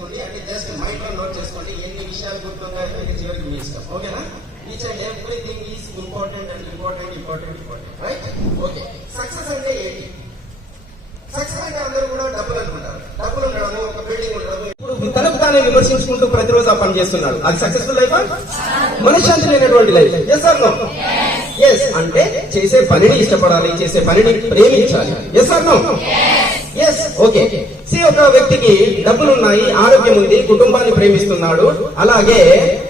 చేసుకోండి, అంటే just mind లో నోట్ చేసుకోండి. ఎన్ని విషయాలు గుర్తుంటాయో మీకు చివరికి మీ ఇష్టం. ఓకేనా? Each and everything is important and important important important. Right? Okay. Success అంటే ఏంటి? సక్సెస్ అంటే అందరూ కూడా డబ్బులు అనుకుంటారు. డబ్బులు ఉండడము, ఒక బిల్డింగ్ ఉండడము. ఇప్పుడు తనకు తానే విమర్శించుకుంటూ ప్రతిరోజు ఆ పని చేస్తున్నాడు. అది సక్సెస్ఫుల్ లైఫ్? మనశ్శాంతి లేనటువంటి life. Yes or no? Yes. అంటే చేసే పనిని ఇష్టపడాలి, చేసే పనిని ప్రేమించాలి. Yes or no? Yes. Okay. ఒక వ్యక్తికి డబ్బులున్నాయి, ఆరోగ్యం ఉంది, కుటుంబాన్ని ప్రేమిస్తున్నాడు, అలాగే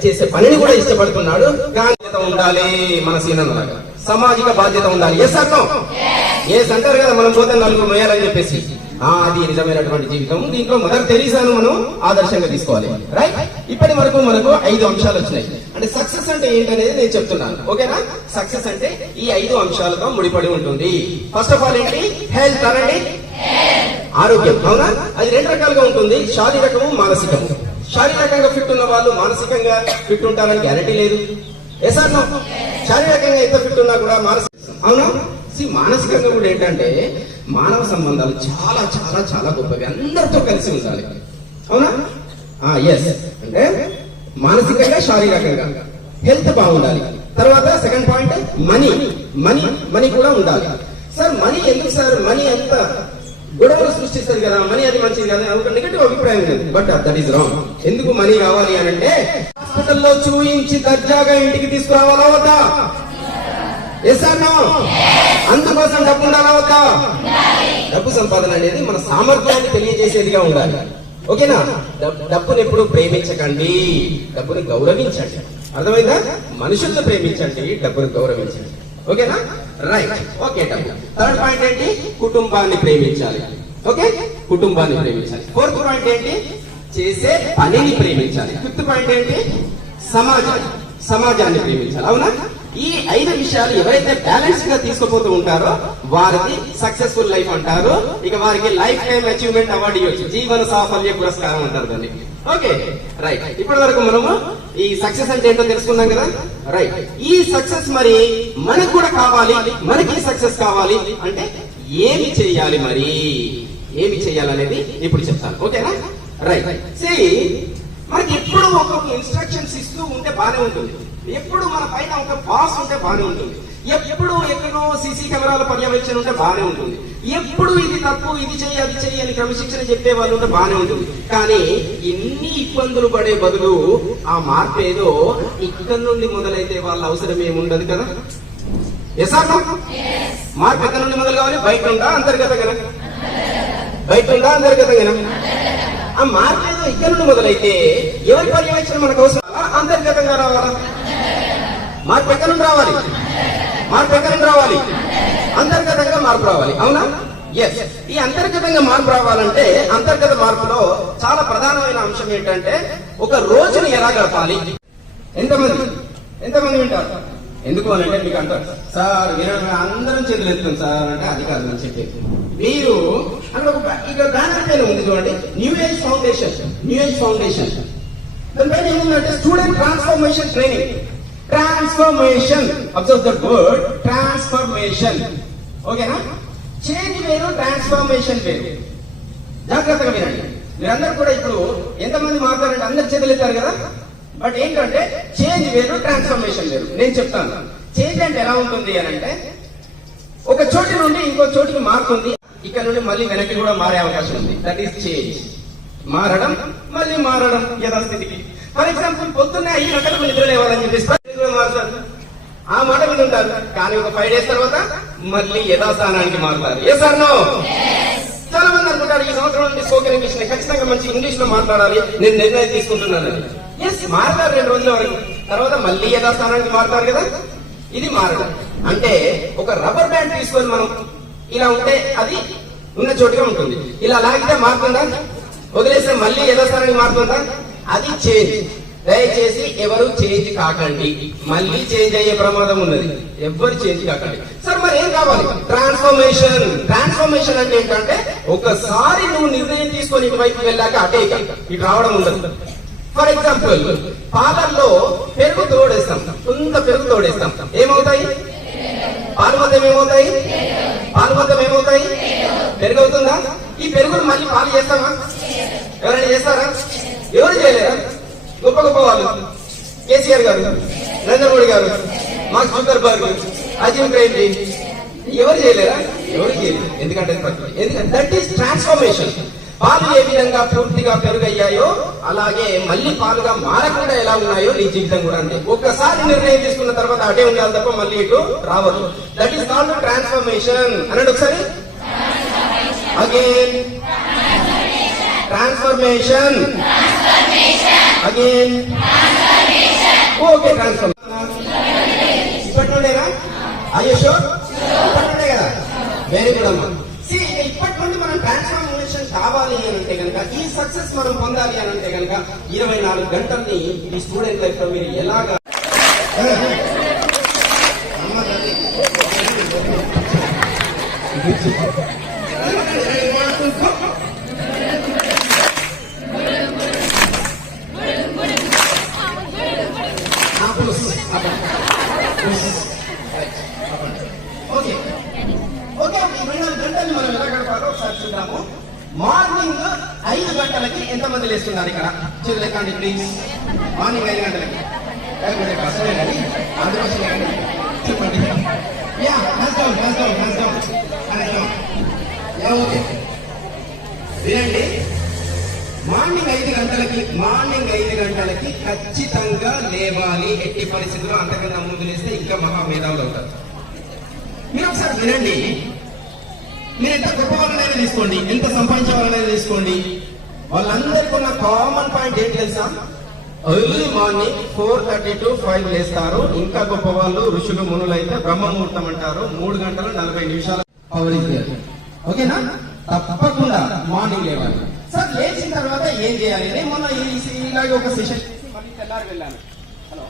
చేసే పనిని కూడా ఇష్టపడుతున్నాడు. బాధ్యత ఉండాలి, మన సీనలాగా సామాజిక బాధ్యత ఉండాలి. Yes or no? ఎస్ అంటారు కదా, మనం పోతే నలుగురు మేయాలని చెప్పేసి. అది నిజమైనటువంటి జీవితం. దీంట్లో మదర్ తెరీసాను మనం ఆదర్శంగా తీసుకోవాలి. రైట్? ఇప్పటి వరకు మనకు 5 అంశాలు వచ్చినాయి. అంటే సక్సెస్ అంటే ఏంటనేది నేను చెప్తున్నాను. ఓకేనా? సక్సెస్ అంటే ఈ 5 అంశాలతో ముడిపడి ఉంటుంది. ఫస్ట్ ఆఫ్ ఆల్ ఏంటి? హెల్త్ అనండి, ఆరోగ్యం. అవునా? అది 2 రకాలుగా ఉంటుంది, శారీరకము, మానసికము. శారీరకంగా ఫిట్ ఉన్న వాళ్ళు మానసికంగా ఫిట్ ఉంటారని గ్యారంటీ లేదు. Yes or no? శారీరకంగా ఎంత ఫిట్ ఉన్నా కూడా మానసిక, అవునా? మానసికంగా కూడా ఏంటంటే మానవ సంబంధాలు చాలా చాలా చాలా గొప్పవి, అందరితో కలిసి ఉండాలి. అవునా? ఎస్. అంటే మానసికంగా, శారీరకంగా హెల్త్ బాగుండాలి. తర్వాత సెకండ్ పాయింట్ మనీ. మనీ కూడా ఉండాలి. సార్ మనీ ఎందుకు సార్? మనీ ఎంత గొడవలు సృష్టిస్తుంది కదా, మనీ అది మంచిది కదా, ఒక నెగటివ్ అభిప్రాయం లేదు. But that is wrong. ఎందుకు మనీ కావాలి అని అంటే, హాస్పిటల్లో చూయించి దర్జాగా ఇంటికి తీసుకురావాలా వద్దా? Yes or no? అందుకోసం డబ్బు ఉండాలా వద్దా? డబ్బు సంపాదన అనేది మన సామర్థ్యాన్ని తెలియజేసేదిగా ఉండాలి. ఓకేనా? డబ్బును ఎప్పుడు ప్రేమించకండి, డబ్బును గౌరవించండి. అర్థమైందా? మనుషులను ప్రేమించండి, డబ్బును గౌరవించండి. ఓకేనా? రైట్. ఓకే. డబ్బు. థర్డ్ పాయింట్ ఏంటి? కుటుంబాన్ని ప్రేమించాలి. ఓకే, కుటుంబాన్ని ప్రేమించాలి. ఫోర్త్ పాయింట్ ఏంటి? చేసే పనిని ప్రేమించాలి. ఫిఫ్త్ పాయింట్ ఏంటి? సమాజాన్ని ప్రేమించాలి. అవునా? ఈ 5 విషయాలు ఎవరైతే బ్యాలెన్స్ గా తీసుకుపోతూ ఉంటారో వారికి సక్సెస్ఫుల్ లైఫ్ అంటారు. ఇక వారికి లైఫ్ టైం అచీవ్మెంట్ అవార్డు ఇవ్వచ్చు, జీవన సాఫల్య పురస్కారం అంటారు దాన్ని. ఓకే. రైట్. ఇప్పటి వరకు మనము ఈ సక్సెస్ అంటే ఏంటో తెలుసుకున్నాం కదా. రైట్. ఈ సక్సెస్ మరి మనకు కూడా కావాలి. మనకి సక్సెస్ కావాలి అంటే ఏమి చేయాలి, మరి ఏమి చేయాలనేది ఇప్పుడు చెప్తాను. ఓకేనా? రైట్. మనకి ఎప్పుడు ఒక్కొక్క ఇన్స్ట్రక్షన్స్ ఇస్తూ ఉంటే బానే ఉంటుంది, ఎప్పుడు మన పైన ఒక బాస్ ఉంటే బానే ఉంటుంది, ఎప్పుడు ఎక్కడో సీసీ కెమెరాల పర్యవేక్షణ ఉంటే బానే ఉంటుంది, ఎప్పుడు ఇది తప్పు, ఇది చెయ్యి, అది చెయ్యి అని క్రమశిక్షణ చెప్పే వాళ్ళు ఉంటే బానే ఉంటుంది. కానీ ఇన్ని ఇబ్బందులు పడే బదులు ఆ మార్పు ఏదో ఇక్కడ నుండి మొదలైతే వాళ్ళ అవసరం ఏముండదు కదా. Yes or no? మార్పు ఎక్కడ నుండి మొదలు కావాలి? బయట ఉందా, అంతర్గతంగా? బయట ఉందా, అంతర్గతంగా? ఆ మార్పు ఏదో ఇక్కడ నుండి మొదలైతే ఎవరి పర్యవేక్షణ మనకు అవసరం? అంతర్గతంగా రావాలా? మార్పు ఎక్కడ నుండి రావాలి? మార్పు ఎక్కడ నుండి రావాలి? అంతర్గతంగా మార్పు రావాలి. అవునా? ఎస్. ఈ అంతర్గతంగా మార్పు రావాలంటే అంతర్గత మార్పులో చాలా ప్రధానమైన అంశం ఏంటంటే ఒక రోజును ఎలా గడపాలి. ఎంతమంది వింటారు? ఎందుకు అని అంటే మీకు అంటారు, సార్ అందరం చేతులు ఎత్తుతాం సార్ అంటే అది కాదు అని చెప్పేది. మీరు అంటే ఇక్కడ బ్యానర్ పైన ఉంది చూడండి, న్యూ ఏజ్ ఫౌండేషన్. దానిపైన ఏముందంటే student transformation training. Transformation, observe the word transformation. ఓకేనా? చేంజ్ వేరు, ట్రాన్స్ఫర్మేషన్ వేరు. జాగ్రత్తగా వినండి. మీరందరూ కూడా ఇప్పుడు ఎంతమంది మాట్లాడంటే అందరు చేతులు ఎత్తారు కదా. బట్ ఏంటంటే చేంజ్ వేరు, ట్రాన్స్ఫర్మేషన్ వేరు. నేను చెప్తాను. చేంజ్ అంటే ఎలా ఉంటుంది అని అంటే, ఒక చోటి నుండి ఇంకో చోటికి మారుతుంది, ఇక్కడ నుండి మళ్ళీ వెనక్కి కూడా మారే అవకాశం ఉంది. That is change. మారడం, మళ్ళీ మారడం యథాస్థితికి. ఫర్ ఎగ్జాంపుల్ పొద్దున్నే 5 గంటలకు నిద్ర లేవాలని చెప్పేసి మారుతారు, ఆ మాట మీద ఉంటారు. కానీ ఒక 5 days తర్వాత మళ్ళీ యథాస్థానానికి మారుతారు. Yes or no? చాలా మంది అనుకుంటారు ఈ సంవత్సరం నుండి స్పోకెన్ ఇంగ్లీష్ ఖచ్చితంగా మంచి ఇంగ్లీష్ లో మాట్లాడాలి, నేను నిర్ణయం తీసుకుంటున్నాను. ఎస్, మారుతారు 2 రోజుల వరకు, తర్వాత మళ్ళీ యథాస్థానానికి మారుతారు కదా. ఇది మారడం అంటే ఒక రబ్బర్ బ్యాండ్ తీసుకొని మనం ఇలా ఉంటే అది ఉన్న చోటుగా ఉంటుంది, ఇలా లాగితే మారుతుందా? వదిలేస్తే మళ్ళీ యథాస్థానానికి మారుతుందా? అది చేంజ్. దయచేసి ఎవరు చేంజ్ కాకండి, మళ్ళీ చేంజ్ అయ్యే ప్రమాదం ఉన్నది. ఎవరు చేంజ్ కాకండి. సార్ మరి ఏం కావాలి? ట్రాన్స్ఫర్మేషన్. ట్రాన్స్ఫర్మేషన్ అంటే ఏంటంటే ఒకసారి నువ్వు నిర్ణయం తీసుకొని ఇటువైపు వెళ్ళాక అటే ఇటు రావడం ఉండదు. ఫర్ ఎగ్జాంపుల్ పాలల్లో పెరుగు తోడేస్తాం, కొంత పెరుగు తోడేస్తాం, ఏమవుతాయి? పాలు మొత్తం ఏమవుతాయి? పాలు మొత్తం ఏమవుతాయి? పెరుగు అవుతుందా? ఈ పెరుగును మళ్ళీ పాలు చేస్తామా? ఎవరైనా చేస్తారా? ఎవరు చేయలేరా? గొప్ప గొప్ప వాళ్ళు, కేసీఆర్ గారు, నరేంద్ర మోడీ గారు, మార్క్ జుకర్బర్గ్, అజిమ్ ప్రేమ్జీ, ఎవరు చేయలేరా? ఎవరు చేయలేదు. ఎందుకంటే దట్ ఈస్ ట్రాన్స్ఫర్మేషన్. పాలు ఏ విధంగా పూర్తిగా పెరుగయ్యాయో అలాగే మళ్ళీ పాలుగా మారకుండా ఎలా ఉన్నాయో నీ జీవితం కూడా అంతే. ఒక్కసారి నిర్ణయం తీసుకున్న తర్వాత అటే ఉండాలి తప్ప మళ్ళీ ఇటు రావద్దు. That is called transformation. అనండి ఒకసారి. Again transformation. Again okay transformation. ఇప్పటి నుండేనా? అయ్యో షూర్ ఇప్పటి నుండే కదా. వెరీ గుడ్ అమ్మా. ఇప్పటి నుండి మనం ట్రాన్స్ఫర్మేషన్ కావాలి అని అంటే కనుక, ఈ సక్సెస్ మనం పొందాలి అని అంటే కనుక 24 గంటల్ని మీ స్టూడెంట్ లైఫ్ లో మీరు ఎలాగా ఓకే ఓకే 24 గంటల్ని మనం ఎలా గడపాలో ఒకసారి చూద్దాము. మార్నింగ్ 5 గంటలకి ఎంతమంది లేస్తున్నారు ఇక్కడ? చేతులు ఎక్కండి ప్లీజ్. మార్నింగ్ 5 గంటలకి కష్టమే కానీ అందుకోసం చెప్పండి. ఓకే వినండి. మార్నింగ్ 5 గంటలకి ఖచ్చితంగా లేవాలి. ఎట్టి పరిస్థితుల్లో అంతకన్నా ముందు లేస్తే ఇంకా మహామేధావులు అవుతారు. మీరు ఒకసారి వినండి. మీరు ఎంత గొప్ప వాళ్ళనైనా తీసుకోండి, ఎంత సంపాదించే వాళ్ళనైనా తీసుకోండి, వాళ్ళందరికీ ఉన్న కామన్ పాయింట్ ఏంటి తెలుసా? ఎర్లీ మార్నింగ్ 4:30 to 5 లేస్తారు. ఇంకా గొప్ప వాళ్ళు ఋషులు మునులు అయితే బ్రహ్మముహూర్తం అంటారు. 3 గంటలు 40 నిమిషాలు పవర్ ఇస్తారు. ఓకేనా? తప్పకుండా మార్నింగ్ లేవాలి. సార్ లేచిన తర్వాత ఏం చేయాలి? నేను మొన్న ఇలాగే ఒక సెషన్ మళ్ళీ తెల్లారి వెళ్ళాను. హలో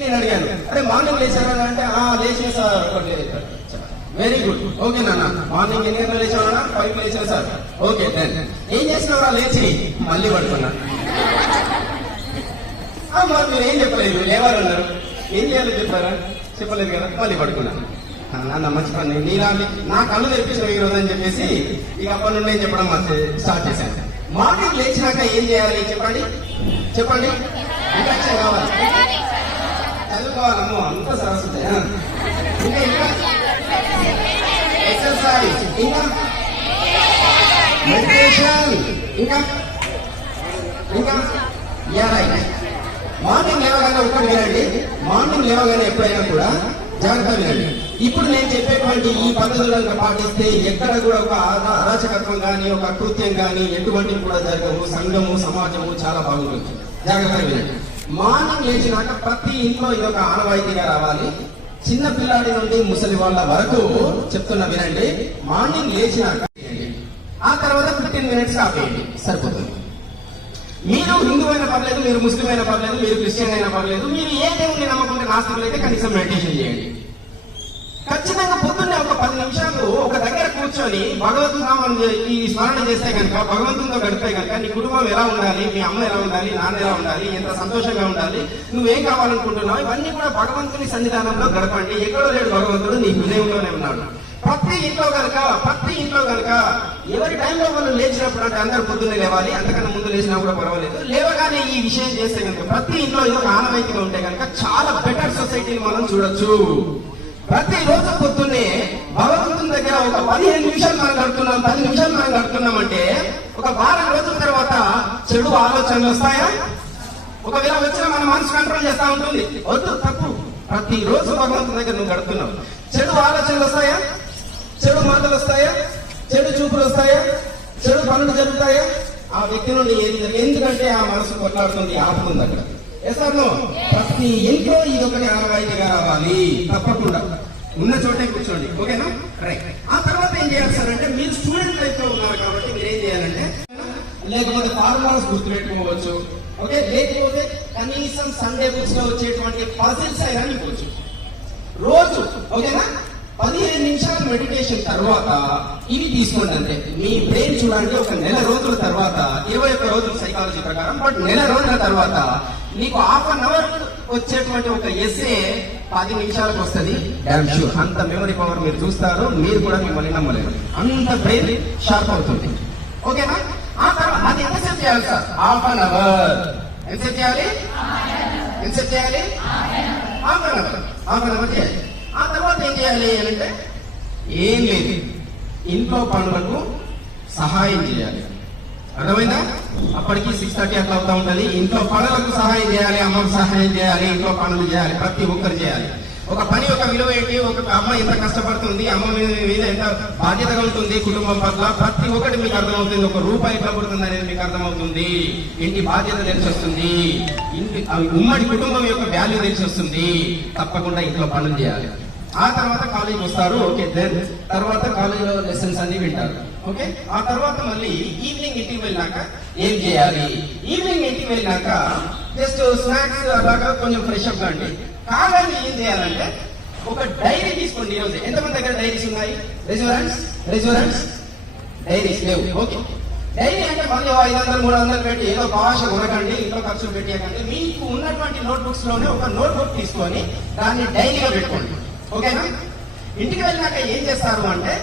నేను అడిగాను, అరే మార్నింగ్ లేచారా అంటే లేచిన సార్. Very good. ఓకే నాన్న, మార్నింగ్ ఎన్ని గంటలు లేచావా? 5 లేచాను సార్. ఓకే ఏం చేసినావా? లేచి మళ్ళీ పడుకున్నా. మరి మీరు ఏం చెప్పలేదు, లేవాలన్నారు. ఏం చేయాలో చెప్పారా? చెప్పలేదు కదా, మళ్ళీ పడుకున్నా. నాన్న మంచి పని, నా కళ్ళు తెప్పించిన ఈ రోజు అని చెప్పేసి ఇక అప్పటి నుండి చెప్పడం స్టార్ట్ చేశాను. మార్నింగ్ లేచినాక ఏం చేయాలి చెప్పండి? చెప్పండి. ఇంకా కావాలి, చదువుకోవాలమ్మో అంత సరస్వతి. ఇంకా ఇంకా ఎక్సర్సైజ్, ఇంకా మెడిటేషన్, ఇంకా ఇంకా మార్నింగ్ లేవగానే ఒకటి వినండి. మార్నింగ్ లేవగానే ఎప్పుడైనా కూడా జాగ్రత్త వినండి. ఇప్పుడు నేను చెప్పేటువంటి ఈ పద్ధతులను పాటిస్తే ఎక్కడ కూడా ఒక అరాచకత్వం కానీ ఒక కృత్యం కానీ ఎటువంటివి కూడా జరగవు. సంఘము సమాజము చాలా బాగుంటుంది. జాగ్రత్తగా వినండి. మార్నింగ్ లేచినాక ప్రతి ఇంట్లో ఇది ఒక ఆనవాయితీగా రావాలి. చిన్న పిల్లాడి నుండి ముసలి వాళ్ళ వరకు చెప్తున్నా వినండి. మార్నింగ్ లేచినాక ఆ తర్వాత 15 minutes ఆపేయండి, సరిపోతుంది. మీరు హిందూ అయినా పర్లేదు, మీరు ముస్లిం అయినా పర్లేదు, మీరు క్రిస్టియన్ అయినా పర్లేదు, మీరు ఏ దేవుని నమ్మకుంటే నాస్తికులు అయితే కనీసం మెడిటేషన్ చేయండి. ఖచ్చితంగా పొద్దున్నే ఒక 10 నిమిషాలు ఒక దగ్గర కూర్చొని భగవద్నామం ఈ స్మరణ చేస్తే కనుక, భగవంతునితో గడిపే కనుక నీ కుటుంబం ఎలా ఉండాలి, మీ అమ్మ ఎలా ఉండాలి, నాన్న ఎలా ఉండాలి, ఎంత సంతోషంగా ఉండాలి, నువ్వేం కావాలనుకుంటున్నావు, ఇవన్నీ కూడా భగవంతుని సన్నిధానంలో గడపండి. ఎక్కడో లేడు భగవంతుడు, నీ హృదయంలోనే ఉన్నాడు. ప్రతి ఇంట్లో కనుక ఎవరి టైంలో వాళ్ళు లేచినప్పుడు, అంటే అందరు పొద్దున్నే లేవాలి, అంతకన్నా ముందు లేచినా కూడా పర్వాలేదు, లేవగానే ఈ విషయం చేస్తే కనుక ప్రతి ఇంట్లో ఇది ఒక ఆనవాయితీగా ఉంటే కనుక చాలా బెటర్ సొసైటీని మనం చూడొచ్చు. ప్రతి రోజు పొద్దున్నే భగవంతుని దగ్గర ఒక 15 నిమిషాలు మనం గడుపుతున్నాం, 10 నిమిషాలు మనం గడుపుతున్నామంటే ఒక వారం రోజుల తర్వాత చెడు ఆలోచనలు వస్తాయా? ఒకవేళ వచ్చినా మన మనసు కంట్రోల్ చేస్తా ఉంటుంది. వద్దు, తప్పు. ప్రతి రోజు భగవంతుని దగ్గర నువ్వు గడుపుతున్నావు. చెడు ఆలోచనలు వస్తాయా? చెడు మాటలు వస్తాయా? చెడు చూపులు వస్తాయా? చెడు పనులు జరుగుతాయా? ఆ వ్యక్తి నుండి ఎందుకంటే ఆ మనసు కొట్లాడుతుంది, ఆపుతుంది అక్కడ. ఎసాను ప్రతి ఇంట్లో ఇది ఒకటి ఆనవాయితీగా రావాలి. తప్పకుండా ఉన్న చోటే కూర్చోండి. ఓకేనా? రైట్. ఆ తర్వాత ఏం చేయాలి సార్ అంటే, మీరు స్టూడెంట్ లైఫ్ లో ఉన్నారు కాబట్టి మీరు ఏం చేయాలంటే, లేకపోతే ఫార్ములాస్ గుర్తుపెట్టుకోవచ్చు. ఓకే, లేకపోతే కనీసం సండే బుక్స్ లో వచ్చేటువంటి పజిల్స్ అయినా ఇవ్వచ్చు రోజు. ఓకేనా? 15 నిమిషాలు మెడిటేషన్ తర్వాత ఇవి తీసుకోండి అంతే. మీ బ్రెయిన్ చూడండి, ఒక నెల రోజుల తర్వాత, 21 రోజుల సైకాలజీ ప్రకారం, బట్ నెల రోజుల తర్వాత నీకు 1/2 hour వచ్చేటువంటి ఒక ఎస్సే 10 నిమిషాలకు వస్తుంది. Damn sure. అంత మెమరీ పవర్ మీరు చూస్తారు, మీరు కూడా మిమ్మల్ని నమ్మలేరు. అంత బ్రెయిన్ షార్ప్ అవుతుంది. ఓకేనా? ఆ తర్వాత అది ఎంతసేపు ఎంతసేపు చేయాలి సార్? Half an hour. ఎంతసేపు చేయాలి? ఎంతసేపు చేయాలి? Half an hour. Half an hour చేయాలి. ఆ తర్వాత ఏం చేయాలి అంటే ఏం లేదు, ఇంట్లో పనులకు సహాయం చేయాలి. అర్థమైందా? అప్పటికి 6:30 అట్లా అవుతా ఉంటుంది. ఇంట్లో పనులకు సహాయం చేయాలి, అమ్మకు సహాయం చేయాలి, ఇంట్లో పనులు చేయాలి, ప్రతి ఒక్కరు చేయాలి. ఒక పని యొక్క విలువ ఏంటి, ఒక అమ్మ ఎంత కష్టపడుతుంది, అమ్మ మీద ఎంత బాధ్యతగా ఉంటుంది కుటుంబం పట్ల, ప్రతి ఒక్కటి మీకు అర్థమవుతుంది. ఒక రూపాయి ఎట్లా పడుతుంది అనేది మీకు అర్థమవుతుంది. ఇంటి బాధ్యత తెలిసి వస్తుంది, ఇంటి ఉమ్మడి కుటుంబం యొక్క వాల్యూ తెలిసి వస్తుంది. తప్పకుండా ఇంట్లో పనులు చేయాలి. ఆ తర్వాత కాలేజీకి వస్తారు. ఓకే, దెన్ తర్వాత కాలేజీలో లెసన్స్ అన్ని వింటారు. ఓకే, ఆ తర్వాత మళ్ళీ ఈవినింగ్ ఇంటికి వెళ్ళినాక ఏం చేయాలి? ఈవినింగ్ ఇంటికి వెళ్ళినాక జస్ట్ స్నాక్స్ అలాగా కొంచెం ఫ్రెష్ అప్ అండి. కాగానే ఏం చేయాలంటే ఒక డైరీ తీసుకోండి. ఈరోజు ఎంతమంది దగ్గర డైరీస్ ఉన్నాయి? రెజ్యూరెంట్స్ డైరీస్ లేవు. ఓకే, డైరీ అంటే మళ్ళీ 500 300 పెట్టి ఏదో భాష కొనకండి, ఇంట్లో ఖర్చులు పెట్టేయకండి. మీకు ఉన్నటువంటి నోట్బుక్స్ లోనే ఒక నోట్బుక్ తీసుకొని దాన్ని డైరీగా పెట్టుకోండి. ఓకేనా? ఇంటికి వెళ్ళినాక ఏం చేస్తారు అంటే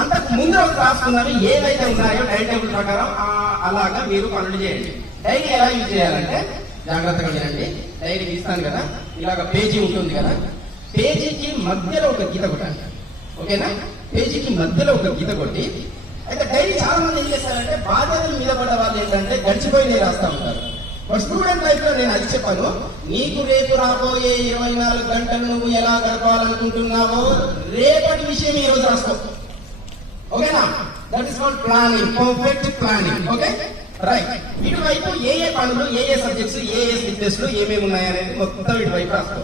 అంతకు ముందు రోజు రాసుకున్నవి ఏవైతే ఉన్నాయో టైం టేబుల్ ప్రకారం అలాగా మీరు పనులు చేయండి. డైరీ ఎలా యూజ్ చేయాలంటే జాగ్రత్తగా వినండి. డైరీ ఇస్తాను కదా, ఇలాగ పేజీ ఉంటుంది కదా, పేజీకి మధ్యలో ఒక గీత కొట్టండి. ఓకేనా? పేజీకి మధ్యలో ఒక గీత కొట్టి, అయితే డైరీ చాలా మంది ఏం చేస్తారంటే బాధ్యతలు మీద పడ్డ వాళ్ళు ఏంటంటే గడిచిపోయి రాస్తా ఉంటారు. స్టూడెంట్ లైఫ్ లో నేను అది చెప్పాను, నీకు రేపు రాబోయే 24 గంటలు నువ్వు ఎలా గడపాలనుకుంటున్నావో రేపటి విషయం ఈ రోజు రాసుకో. ఓకేనా? That is called planning, perfect planning. Okay, right. ఇటువైపు ఏ పనులు, ఏ సబ్జెక్ట్స్, ఏ సబ్జెక్ట్స్ లో ఏమేమి ఉన్నాయనేది మొత్తం ఇటువైపు రాసుకో.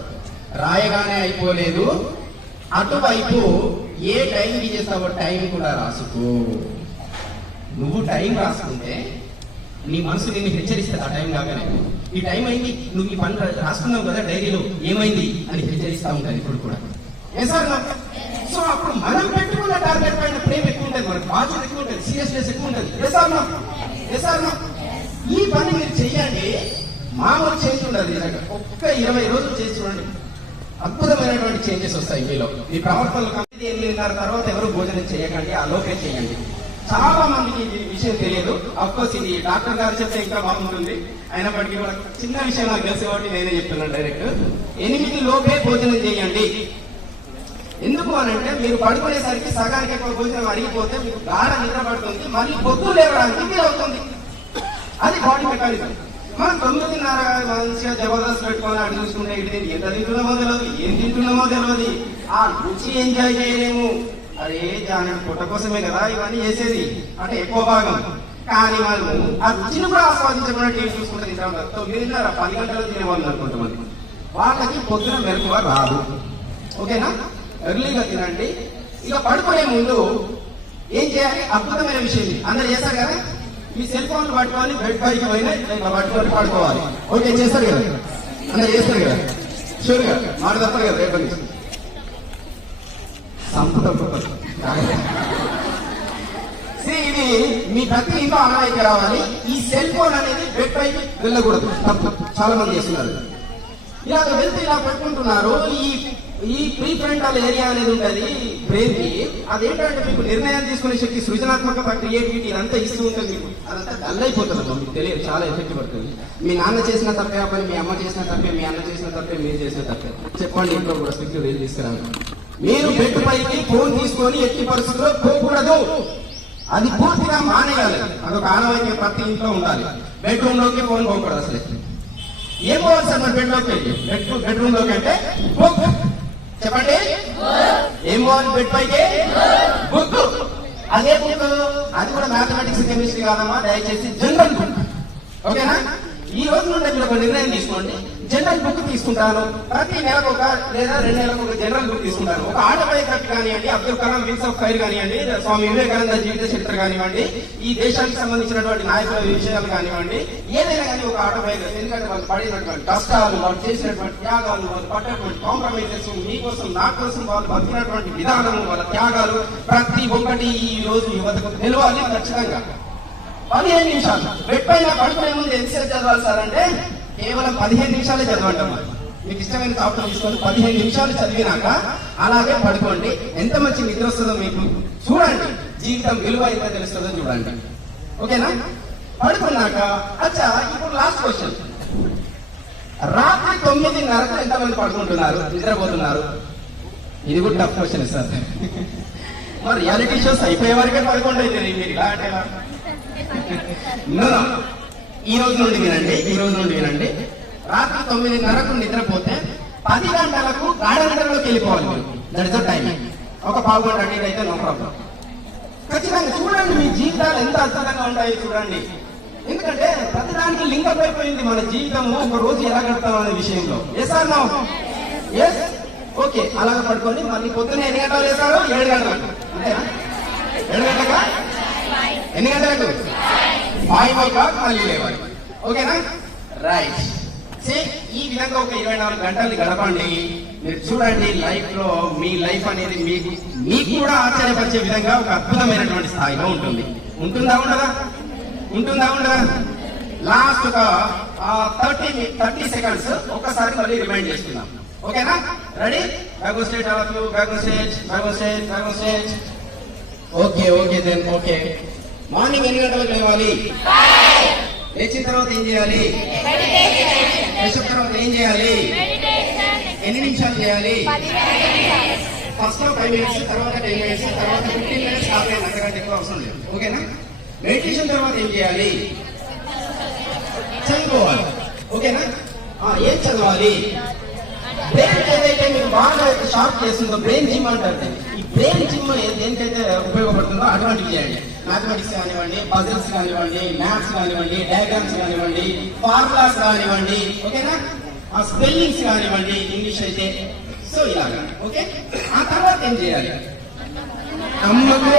రాయగానే అయిపోలేదు, అటువైపు ఏ టైంకి చేస్తావో టైం కూడా రాసుకో. నువ్వు టైం రాసుకుంటే నీ మనసు నిన్ను హెచ్చరిస్తుంది. ఆ టైం కాగానే ఈ టైం అయింది, నువ్వు ఈ పని రాసుకున్నావు కదా డైరీలో, ఏమైంది అని హెచ్చరిస్తా ఉంటాను ఇప్పుడు కూడా. ఏ సార్? సో అప్పుడు మనం పెట్టుకున్న టార్గెట్ పైన ప్రేమ ఎక్కువ ఉంటుంది, మనకు బాధ్యత ఎక్కువ ఉంటుంది, సీరియస్నెస్ ఎక్కువ ఉంటుంది. ఏ సార్ ఈ పని మీరు చెయ్యండి, మామూలు చేంజ్ ఉండదు. నిజంగా ఒక్క 20 రోజులు చేసి చూడండి, అద్భుతమైనటువంటి చేంజెస్ వస్తాయి మీలో. మీ ప్రవర్తనలో 8:30 తర్వాత ఎవరు భోజనం చేయకండి, ఆ లోపే చేయండి. చాలా మందికి ఈ విషయం తెలియదు. అఫ్కోర్స్ ఇది డాక్టర్ గారు చెప్తే ఇంకా బాగుంటుంది, అయినప్పటికీ కూడా చిన్న విషయం నాకు తెలిసే కాబట్టి నేనే చెప్తున్నాను డైరెక్ట్. 8 లోపే భోజనం చేయండి. ఎందుకు అనంటే మీరు పడుకునేసరికి సగానికి ఎక్కువ భోజనం అరిగిపోతే మీకు గాఢ నిద్ర పడుతుంది, మళ్ళీ పొద్దు లేవడానికి మీరు అవుతుంది. అది బాడీ మెకానిజం. మనం 9:30 మంచిగా జబర్దస్త్ పెట్టుకొని అటు చూసుకుంటే ఇటు ఎంత తింటున్నామో తెలియదు, ఏం తింటున్నామో తెలియదు, ఆ రుచి ఎంజాయ్ చేయలేము. అదే జానకి పుట్ట కోసమే కదా ఇవన్నీ చేసేది, అంటే ఎక్కువ భాగం. కానీ వాళ్ళు ఆ రుచిని కూడా ఆస్వాదించకుండా టీవీ చూసుకుంటే తింటా ఉంటారు. 9:30 10 గంటలు తినేవాళ్ళు అనుకుంటామంది. వాళ్ళకి పొద్దున మెరుపుగా రాదు. ఓకేనా? ఎర్లీగా తినండి. ఇక పడుకునే ముందు ఏం చేయాలి? అద్భుతమైన విషయం అందరు చేస్తారు కదా, మీ సెల్ ఫోన్లు పట్టుకొని బెడ్ పైకి పోయినా ఇట్లా పట్టుకొని పడుకోవాలి. ఓకే, చేస్తారు కదా, అందరు చేస్తారు కదా, షూర్ గా మాట తప్పరు కదా. రేపటి నుంచి ఇది మీ ప్రతి ఇంట్లో అనాయికి రావాలి. ఈ సెల్ ఫోన్ అనేది బెడ్ పైకి వెళ్ళకూడదు, తప్పు చాలా మంది చేస్తున్నారు. ఇలా వెళ్తే ఇలా పెట్టుకుంటున్నారు. ఈ ప్రీ ఫ్రంటల్ ఏరియా అనేది ఉంటుంది బ్రెయిన్ కి, అదేంటంటే మీకు నిర్ణయం తీసుకునే శక్తి, సృజనాత్మకత, క్రియేటివిటీ ఇదంతా ఇస్తూ ఉంటుంది. మీకు అదంతా డల్ అయిపోతుంది, మీకు తెలియదు, చాలా ఎఫెక్ట్ పడుతుంది. మీ నాన్న చేసిన తప్పే పని మీ అమ్మ చేసిన తప్పే, మీ అన్న చేసిన తప్పే, మీరు చేసిన తప్పే. చెప్పండి ఇంట్లో కూడా స్ట్రిక్ట్ వేలు తీసుకురావాలి. మీరు బెడ్ పైకి ఫోన్ తీసుకొని ఎట్టి పరిస్థితుల్లో పోకూడదు, అది పూర్తిగా మానేయాలి. అదొక ఆనవాయితీ ప్రతి ఇంట్లో ఉండాలి. బెడ్రూమ్ లోకి ఫోన్ పోకూడదు. అసలు ఏం పోవాలి సార్ మరి బెడ్రూమ్ లోకి అంటే బుక్. చెప్పండి ఏం పోవాలి బెడ్ పైకి? బుక్. అదే బుక్, అది కూడా మ్యాథమెటిక్స్ కెమిస్ట్రీ కాదమ్మా, దయచేసి జనరల్ బుక్. ఓకేనా? ఈ రోజు నుండి మీరు ఒక నిర్ణయం తీసుకోండి, జనరల్ బుక్ తీసుకుంటాను. ప్రతి నెలకు ఒక లేదా 2 నెలలకు ఒక జనరల్ బుక్ తీసుకుంటాను. ఒక ఆటోబయోగ్రఫీ కానివ్వండి, Abdul Kalam wings of fire కానివ్వండి, స్వామి వివేకానంద జీవిత చరిత్ర కానివ్వండి, ఈ దేశానికి సంబంధించినటువంటి నాయకుల విషయాలు కానివ్వండి, ఏదైనా కానీ ఒక ఆటోబయోగ్రఫీ. ఎందుకంటే వాళ్ళు పడినటువంటి కష్టాలు, వాళ్ళు చేసినటువంటి త్యాగాలు, వాళ్ళు పడినటువంటి కాంప్రమైజెస్, మీకోసం నా కోసం వాళ్ళు బతికినటువంటి విధానము, వాళ్ళ త్యాగాలు ప్రతి ఒక్కటి ఈ రోజు యువతకు తెలవాలి. ఖచ్చితంగా 15 నిమిషాలు బెడ్ పైన పడుకునే ముందు ఎంతసేపు చదవాలి సార్ అంటే కేవలం 15 నిమిషాలే చదవంటాం. మీకు ఇష్టమైన చాప్టర్ తీసుకొని 15 నిమిషాలు చదివినాక అలాగే పడుకోండి. ఎంత మంచి నిద్ర వస్తుందో మీకు చూడండి, జీవితం విలువ ఎంత తెలుస్తుందో చూడండి. ఓకేనా? పడుకున్నాక అచ్చా ఇప్పుడు లాస్ట్ క్వశ్చన్, రాత్రి 9:30కు ఎంతమంది పడుకుంటున్నారు, నిద్రపోతున్నారు? ఇది కూడా టఫ్ క్వశ్చన్ సార్. మరి రియాలిటీ షోస్ అయిపోయే వరకే పడుకోండి అయితే మీరు ఇలా అంటే ఎలా? ఈ రోజు నుండి వినండి. రాత్రి 9:30కు నిద్రపోతే 10 గంటలకు గాఢనిద్రలోకి వెళ్ళిపోవాలి మీరు. That is the time. ఒక పావు గంట అటు అయితే నో ప్రాబ్లం. ఖచ్చితంగా చూడండి, మీ జీవితాలు ఎంత అద్భుతంగా ఉంటాయో చూడండి. ఎందుకంటే ప్రతిదానికి లింకప్ అయిపోయింది మన జీవితము. ఒక రోజు ఎలా గడతాం అనే విషయంలో. Yes or no? Yes. Okay, అలాగ పడుకొని మళ్ళీ పొద్దున్న ఎన్ని గంటలు లేస్తారు? 7 గంటలకు. అంతేనా? 7 గంటలుగా ఎన్ని గంటలకు? 5 o'clock మళ్ళీ లేవాలి. ఓకేనా? రైట్. ఈ విధంగా ఒక 24 గంటలు గడపండి. మీరు చూడండి, లైఫ్ లో మీ లైఫ్ అనేది మీకు కూడా ఆశ్చర్యపరిచే విధంగా ఒక అద్భుతమైనటువంటి స్థాయిలో ఉంటుంది. ఉంటుందా ఉండదా? లాస్ట్ ఒక 30 సెకండ్స్ ఒకసారి మళ్ళీ రిమైండ్ చేసుకుందాం. ఓకేనా? Ready? Back stage, all of you. Back stage. Okay then. Okay, morning ఎన్ని గంటలకు లేవాలి? లేచిన తర్వాత ఏం చేయాలి? ఫ్రెష్ అప్ తర్వాత ఏం చేయాలి? ఎన్ని నిమిషాలు చేయాలి? ఫస్ట్ లో 5 minutes, తర్వాత 10 minutes, తర్వాత 15 minutes కావాలి. అంతకంటే ఎక్కువ అవసరం లేదు. ఓకేనా? మెడిటేషన్ తర్వాత ఏం చేయాలి? చదువుకోవాలి. ఓకేనా? ఏం చదవాలి? బ్రెయిన్ ఏదైతే మీరు బాగా షార్ప్ చేస్తుందో బ్రెయిన్ జిమ్ అంటారు. ఈ బ్రెయిన్ జిమ్ దేనికైతే ఉపయోగపడుతుందో అటువంటివి చేయండి. మ్యాథమెటిక్స్ కానివ్వండి, పజిల్స్ కానివ్వండి, మ్యాథ్స్ కానివ్వండి, డయాగ్రామ్స్ కానివ్వండి, ఫార్ములాస్ కానివ్వండి. ఓకేనా? స్పెల్లింగ్స్ కానివ్వండి, ఇంగ్లీష్ అయితే. సో ఇలాగా. ఓకే, ఆ తర్వాత ఏం చేయాలి? అమ్మకు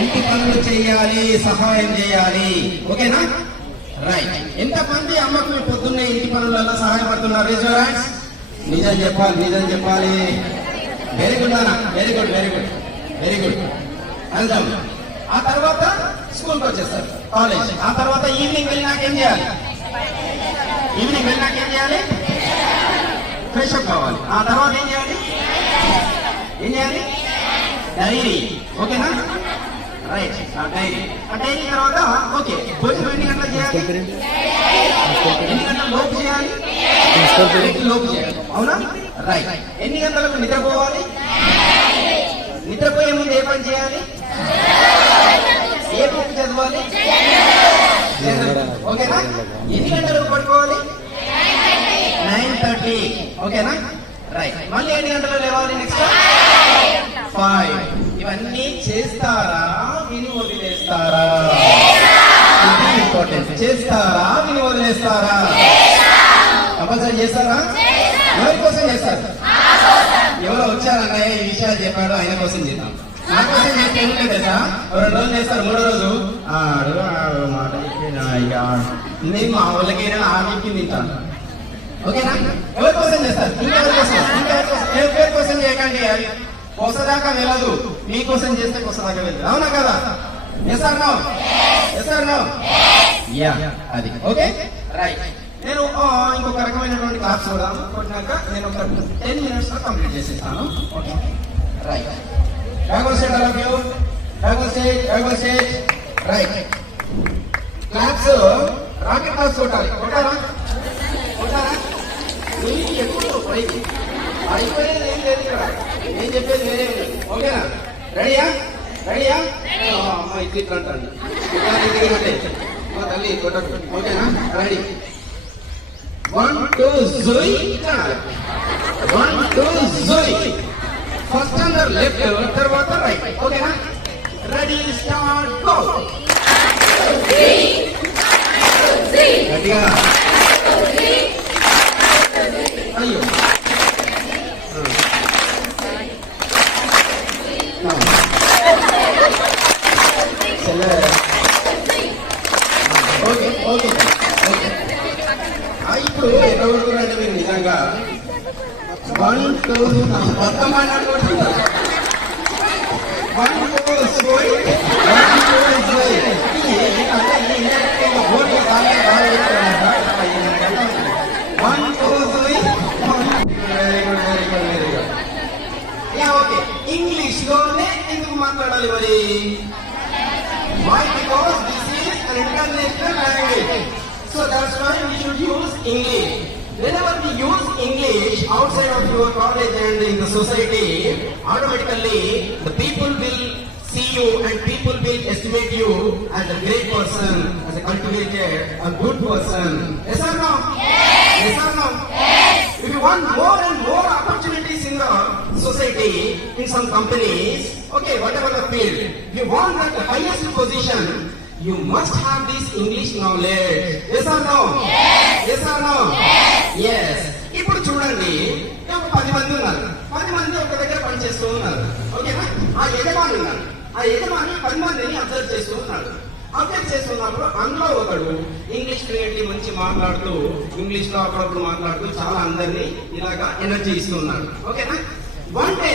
ఇంటి పనులు చేయాలి, సహాయం చేయాలి. ఓకేనా? రైట్. ఎంతమంది అమ్మకు పొద్దున్నే ఇంటి పనులలో సహాయపడుతున్నారు? Raise your hands. నిజం చెప్పాలి. వెరీ గుడ్ నాన్న, వెరీ గుడ్. వెళ్దాం. ఆ తర్వాత స్కూల్కి వచ్చేస్తారు, కాలేజ్. ఆ తర్వాత ఈవినింగ్ వెళ్ళినాక ఏం చేయాలి? ఫ్రెష్ అప్ కావాలి. ఆ తర్వాత ఏం చేయాలి? డైరీ. ఓకేనా? రైట్. ఆ డైరీ తర్వాత ఓకే, భోజనం ఎన్ని గంటలకు చేయాలి? ఎన్ని గంటల లోపు చేయాలి? అవునా? రైట్. ఎన్ని గంటలకు నిద్రపోవాలి? నిద్రపోయే ముందు ఏ పని చేయాలి? ఏ బుక్ చదవాలి? ఓకేనా? ఎన్ని గంటలకు పడుకోవాలి? 9:30. ఓకేనా? రైట్. మళ్ళీ ఎన్ని గంటలు లేవాలి? నెక్స్ట్ 5. ఇవన్నీ చేస్తారా, విని వదిలేస్తారా? ఇంపార్టెంట్. చేస్తారా, విని వదిలేస్తారా? కంపల్సరీ చేస్తారా? ఎవరి కోసం చేస్తారు? ఎవరో వచ్చారన్నయ్య ఈ విషయాలు చెప్పాడు, ఆయన కోసం చేద్దాం. నా కోసం చేస్తే ఏమిటో తెలుసా? 2 రోజులు చేస్తారు, 3వ రోజు మాట నేను మా వాళ్ళకైనా ఆమెకి తింటాను. ఓకేనా? ఎవరి కోసం చేస్తారు? ఎవరి కోసం చేయకండి. అది కొసదాకా వెళ్ళదు, మీకోసం చేస్తే కొసదాకా వెళ్ళదు. అవునా కదా? Yes or no? యా, అది. Okay, right. నేను ఇంకొక రకమైనటువంటి క్లాస్ కూడా కొట్టినాక నేను ఒక 10 minutes లో కంప్లీట్ చేసేస్తాను. Okay, right. Right. Claps rocket claps కొట్టారా? ఎప్పుడు అయిపోయేది ఏం లేదు ఇక్కడ. నేను చెప్పేది వేరే. ఓకేనా? రెడీయా? అమ్మ ఇట్లా అంటాను మా తల్లి కొట్టకు. ఓకేనా? రెడీ? 1 2 జోయ్. 1 2 జోయ్. ఫస్ట్ అందర్ లెఫ్ట్, తర్వాత రైట్. ఓకేనా? Ready, start, go. గట్టిగా. అయ్యో, ఓకే. ఇప్పుడు ఎవరు అంటే మీరు నిజంగా 1 2 మొత్తం మాట్లాడుకుంటున్నారు. 1 2 సోయ్, 1 2 సోయ్. ఓకే, ఇంగ్లీష్ లోనే ఎందుకు మాట్లాడాలి మరి? Why? Because this is an international So that's why we should use English. Whenever we use English outside of your college and in the society, automatically the people will see you and people will estimate you as a great person, as a cultivated, a good person. Yes or no? Yes. Yes or no? Yes. If you want more and more opportunities in the society, in some companies, okay, whatever the field, if you want that highest position, you must have this English knowledge. Yes or no? Yes. Yes or no? Yes. Yes. ఇప్పుడు చూడండి, ఒక 10 మంది ఉన్నారు. 10 మంది ఒక దగ్గర పని చేస్తూ ఉన్నారు. ఓకేనా? ఆ యజమాని ఉన్నారు. ఆ యజమాని 10 మందిని అబ్జర్వ్ చేస్తూ ఉన్నాడు. అబ్జర్వ్ చేస్తున్నప్పుడు అందులో ఒకడు ఇంగ్లీష్ ఫ్లూయెంట్లీ మంచి మాట్లాడుతూ, ఇంగ్లీష్ లో అప్పుడప్పుడు మాట్లాడుతూ చాలా అందరినీ ఇలాగా ఎనర్జీ ఇస్తూ ఉన్నాడు. ఓకేనా? వన్ డే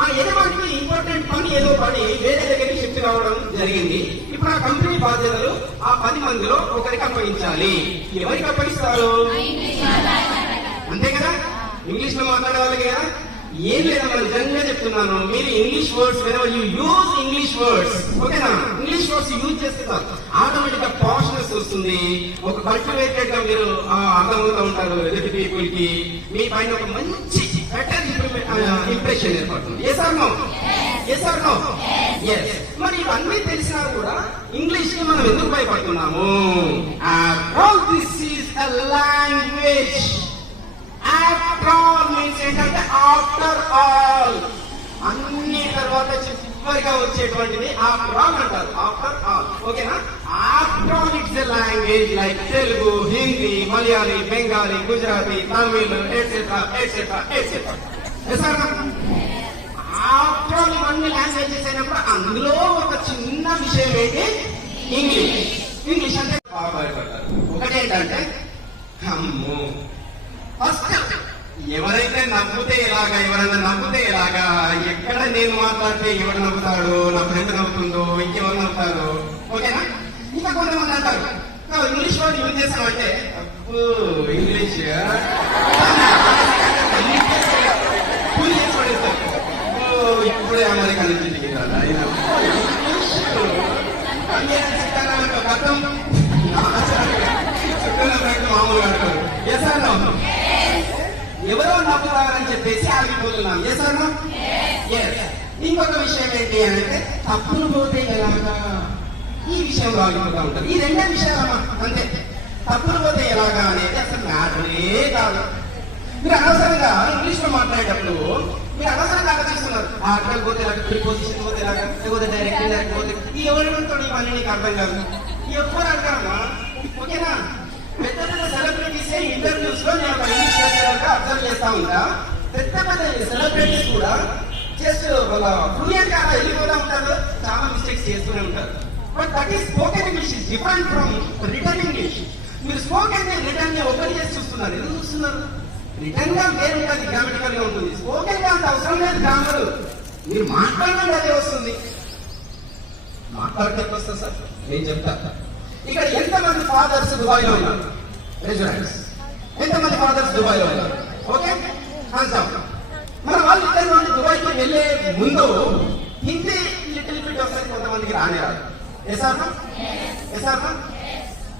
ఆ యజమానికి ఇంపార్టెంట్ పని ఏదో పడి వేరే దగ్గరికి షిఫ్ట్ కావడం జరిగింది. ఇప్పుడు ఆ కంపెనీ బాధ్యతలు ఆ 10 మందిలో ఒకరికి అప్పగించాలి. ఎవరికి అప్పగిస్తారు? అంతే కదా, ఇంగ్లీష్ లో మాట్లాడే వాళ్ళకి కదా. ఏం లేదమ్మా, నిజంగా చెప్తున్నాను, మీరు English words whenever you use English words, ఓకేనా, ఇంగ్లీష్ వర్డ్స్ యూజ్ చేస్తున్నారు, ఆటోమేటిక్ గా పాష్నెస్ వస్తుంది. ఒక కల్టివేటెడ్ గా మీరు అర్థమవుతూ ఉంటారు. ఎదుటి పీపుల్ కి మీ పైన ఒక మంచి బెటర్ ఇంప్రెషన్ ఏర్పడుతుంది. Yes or no? Yes or no? Yes. మరి ఇవన్నీ తెలిసినా కూడా ఇంగ్లీష్ కి మనం ఎందుకు భయపడుతున్నాము? This is a language. After all means ఏంటంటే ఆఫ్టర్ ఆల్, అన్ని తర్వాత చివరిగా వచ్చేటువంటిది ఆఫ్టర్ ఆల్ అంటారు. ఆఫ్టర్ ఆల్, ఓకేనా? After all it's a language like Telugu, Hindi, Malayali, Bengali, Gujarati, Tamil, etcetera etcetera etcetera. After all ఇవన్నీ లాంగ్వేజెస్ అయినప్పుడు అందులో ఒక చిన్న విషయం ఏంటి? ఇంగ్లీష్. ఇంగ్లీష్ అంటే భయపడతారు. ఒకటేంటంటే అమ్మో, ఫస్ట్ ఎవరైతే నవ్వుతే ఎలాగా, ఎవరైనా నవ్వుతే ఎలాగా, ఎక్కడ నేను మాట్లాడితే ఎవరు నవ్వుతాడు, నా ఫ్రెండ్ నవ్వుతుందో, ఇంకెవరు నవ్వుతారు, ఓకేనా? ఇంకా కొంతమంది అంటారు ఇంగ్లీష్ వర్డ్ యూజ్ చేస్తామంటే అప్పు ఇంగ్లీష్ ఇప్పుడే అమెరికా నుంచి దిగిరాదా మామూలుగా అంటారు. ఎస్ అన్నా, ఎవరో నవ్వుతారని చెప్పేసి ఆగిపోతున్నాం. ఎస్ అన్నా? ఎస్. ఇంకొక విషయం ఏంటి అంటే తప్పులు పోతే ఎలాగా, ఈ విషయంలో ఆగిపోతా ఉంటారు. ఈ రెండే విషయాలమ్మా, అంతే. తప్పులు పోతే ఎలాగా అనేది అసలు మ్యాటరే కాదు. మీరు అనవసరంగా ఇంగ్లీష్ లో మాట్లాడేటప్పుడు మీరు అనవసరంగా ఆలోచిస్తున్నారు. ఆర్టికల్ పోతే ప్రిపోజిషన్ పోతే ఎలాగా, లేకపోతే డైరెక్ట్ లేకపోతే ఈ ఎవరితో ఇవన్నీ నీకు అర్థం కాదు. ఎవరు అడగమ్మా, ఓకేనా? పెద్ద పెద్ద సెలబ్రిటీస్ ఇంటర్వ్యూస్ లో నేను ఒక ఇంగ్లీష్ లెక్చరర్ గా అబ్జర్వ్ చేస్తా ఉంటా. పెద్ద పెద్ద సెలబ్రిటీస్ కూడా జస్ట్ వాళ్ళ ఫ్లూయెంట్ గా వెళ్ళిపోతా ఉంటారు, చాలా మిస్టేక్స్ చేస్తూనే ఉంటారు. But that is spoken English is different from return English. మీరు స్పోకెన్ రిటర్న్ ని ఒకటి చేసి చూస్తున్నారు. ఎందుకు చూస్తున్నారు? రిటర్న్ గా వేరు ఉంటుంది, గ్రామటికల్ గా ఉంటుంది. స్పోకెన్ గా అంత అవసరం లేదు గ్రామర్. మీరు మాట్లాడడం అదే వస్తుంది. మాట్లాడితే వస్తుంది సార్, నేను చెప్తా. ఇక్కడ ఎంతమంది ఫాదర్స్ దుబాయ్ లో ఉన్నారు? ఎంతమంది ఫాదర్స్ దుబాయ్ లో ఉన్నారు? ఓకే, మన వాళ్ళు ఇద్దరు నుండి దుబాయ్ కి వెళ్లే ముందు హిందీ లిటిల్ బిట్ వస్తుంది, కొంతమందికి రానే రాదు. ఎసార్నా? ఎసార్నా?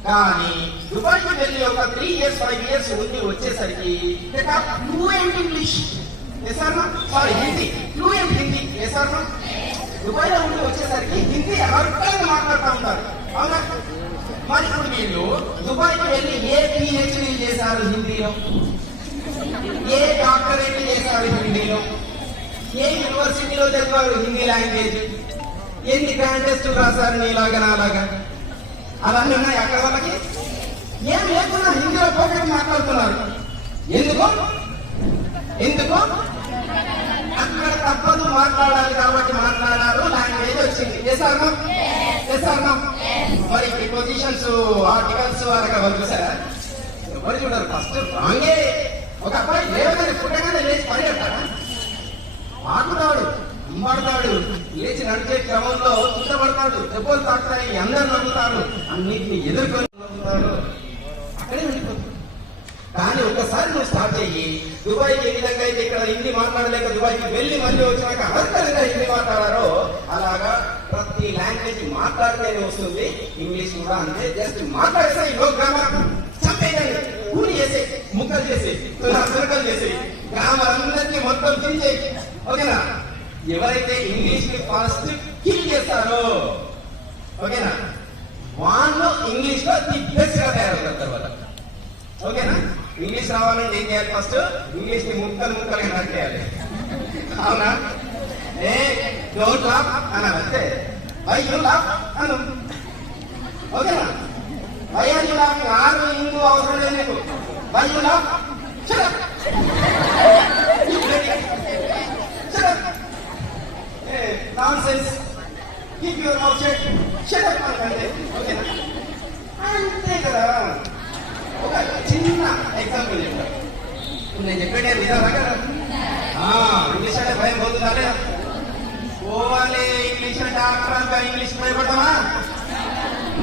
కానీ దుబాయ్ కి వెళ్ళి ఒక 3 years 5 years ఉండి వచ్చేసరికి fluent English. Yes or no? Sorry, Hindi, fluent Hindi. Yes or no? Dubai లో ఉండి వచ్చేసరికి హిందీ అర్థంగా మాట్లాడుతూ ఉంటారు. అవునా? మరి ఇప్పుడు వీళ్ళు దుబాయ్ కి వెళ్ళి ఏ పిహెచ్డీ చేశారు హిందీలో, ఏ డాక్టరేట్ చేశారు హిందీలో, ఏ యూనివర్సిటీలో చదివారు హిందీ లాంగ్వేజ్, ఎన్ని గ్రాండ్ రాశారు నీలాగా నాలాగా, అవన్నీ ఉన్నాయి అక్కడ వాళ్ళకి. ఏం లేకుండా హిందీలో పోటీ మాట్లాడుతున్నారు. ఎందుకు? ఎందుకు? అక్కడ తప్పదు, మాట్లాడాలి కాబట్టి మాట్లాడారు, లాంగ్వేజ్ వచ్చింది. చేశారు చేశారు. మరి ప్రిపోజిషన్స్, ఆర్టికల్స్ అక్కడ వాళ్ళు చూసారా? ఎవరు చూడారు? ఫస్ట్ రాంగే. ఒక అబ్బాయి లేవగానే పుట్టగానే లేచి పరిగెడతాడా? పాకుతాడు, అంబడతాడు, లేచి నడిచే క్రమంలో చుట్టబడతాడు, దెబ్బలు తాకుతాయి, అందరు నవ్వుతాడు, అన్నిటిని ఎదుర్కొని నవ్వుతాడు, అక్కడే వెళ్ళిపోతాడు. కానీ ఒక్కసారి నువ్వు స్టార్ట్ అయ్యి దుబాయ్కి ఏ విధంగా అయితే ఇక్కడ హిందీ మాట్లాడలేక దుబాయ్కి వెళ్ళి మళ్ళీ వచ్చినాక అర్థంగా హిందీ మాట్లాడారో అలాగా ప్రతి లాంగ్వేజ్ మాట్లాడితేనే వస్తుంది. ఇంగ్లీష్ కూడా అంతే, జస్ట్ మాట్లాడేసా ఈ గ్రామర్ ఎవరైతే ఇంగ్లీష్ ని ఫస్ట్ కిల్ చేస్తారో, ఓకేనా, వాళ్ళు ఇంగ్లీష్ లో ది బెస్ట్ గా తయారవుతారు తర్వాత. ఓకేనా? ఇంగ్లీష్ రావాలంటే ఏం చేయాలి? ఫస్ట్ ఇంగ్లీష్ ని ముక్కలు ముక్కలుగా నరికేయాలి. అవునా? ఏ డోంట్ లాఫ్ అనాలి అంతే. వై యు లాఫ్ అను. ఓకేనా? Why are you laugh? ఆరు ఇందు అవసరం లేదు నీకు. Why you laugh? Shut up. Shut up. A nonsense. Keep your mouth shut. Shut up అంటే. ఓకేనా? అంతే కదా. ఒక చిన్న ఎగ్జాంపుల్ చెప్తాను. నేను చెప్పేది నిజమా కదా? ఇంగ్లీష్ అంటే భయం పోతుందా లేదా? పోవాలి. ఇంగ్లీష్ అంటే ఆక్రాంతిగా ఇంగ్లీష్ భయపడతామా?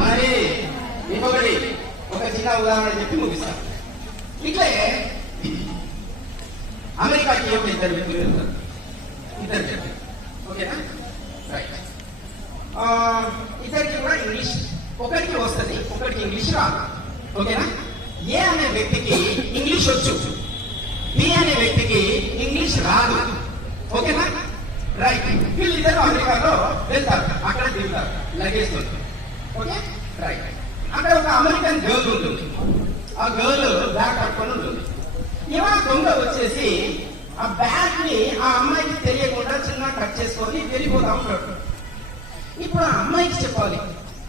మరి ఇంకొకటి ఒక చిన్న ఉదాహరణ చెప్పి ముగిస్తాను. ఇట్లే అమెరికాకి ఏమిటి ఇద్దరు వ్యక్తులు వెళ్తారు. ఇద్దరు చెప్పారు. ఓకేనా? రైట్. ఇద్దరికి కూడా ఇంగ్లీష్ ఒకరికి వస్తుంది, ఒకరికి ఇంగ్లీష్ రాదు. ఓకేనా? ఏ అనే వ్యక్తికి ఇంగ్లీష్ వచ్చు, బి అనే వ్యక్తికి ఇంగ్లీష్ రాదు. ఓకేనా? రైట్. వీళ్ళిద్దరు అమెరికాలో వెళ్తారు, అక్కడ దిగుతారు లగేజ్ తో. ఓకే? రైట్. అక్కడ ఒక అమెరికన్ గర్ల్ ఉంటుంది. ఆ గర్ల్ బ్యాగ్ పట్టుకొని ఉంటుంది. ఇవాళ దొంగ వచ్చేసి ఆ బ్యాగ్ ని ఆ అమ్మాయికి తెలియకుండా చిన్న కట్ చేసుకొని వెళ్ళిపోతా ఉంటాడు. ఇప్పుడు ఆ అమ్మాయికి చెప్పాలి,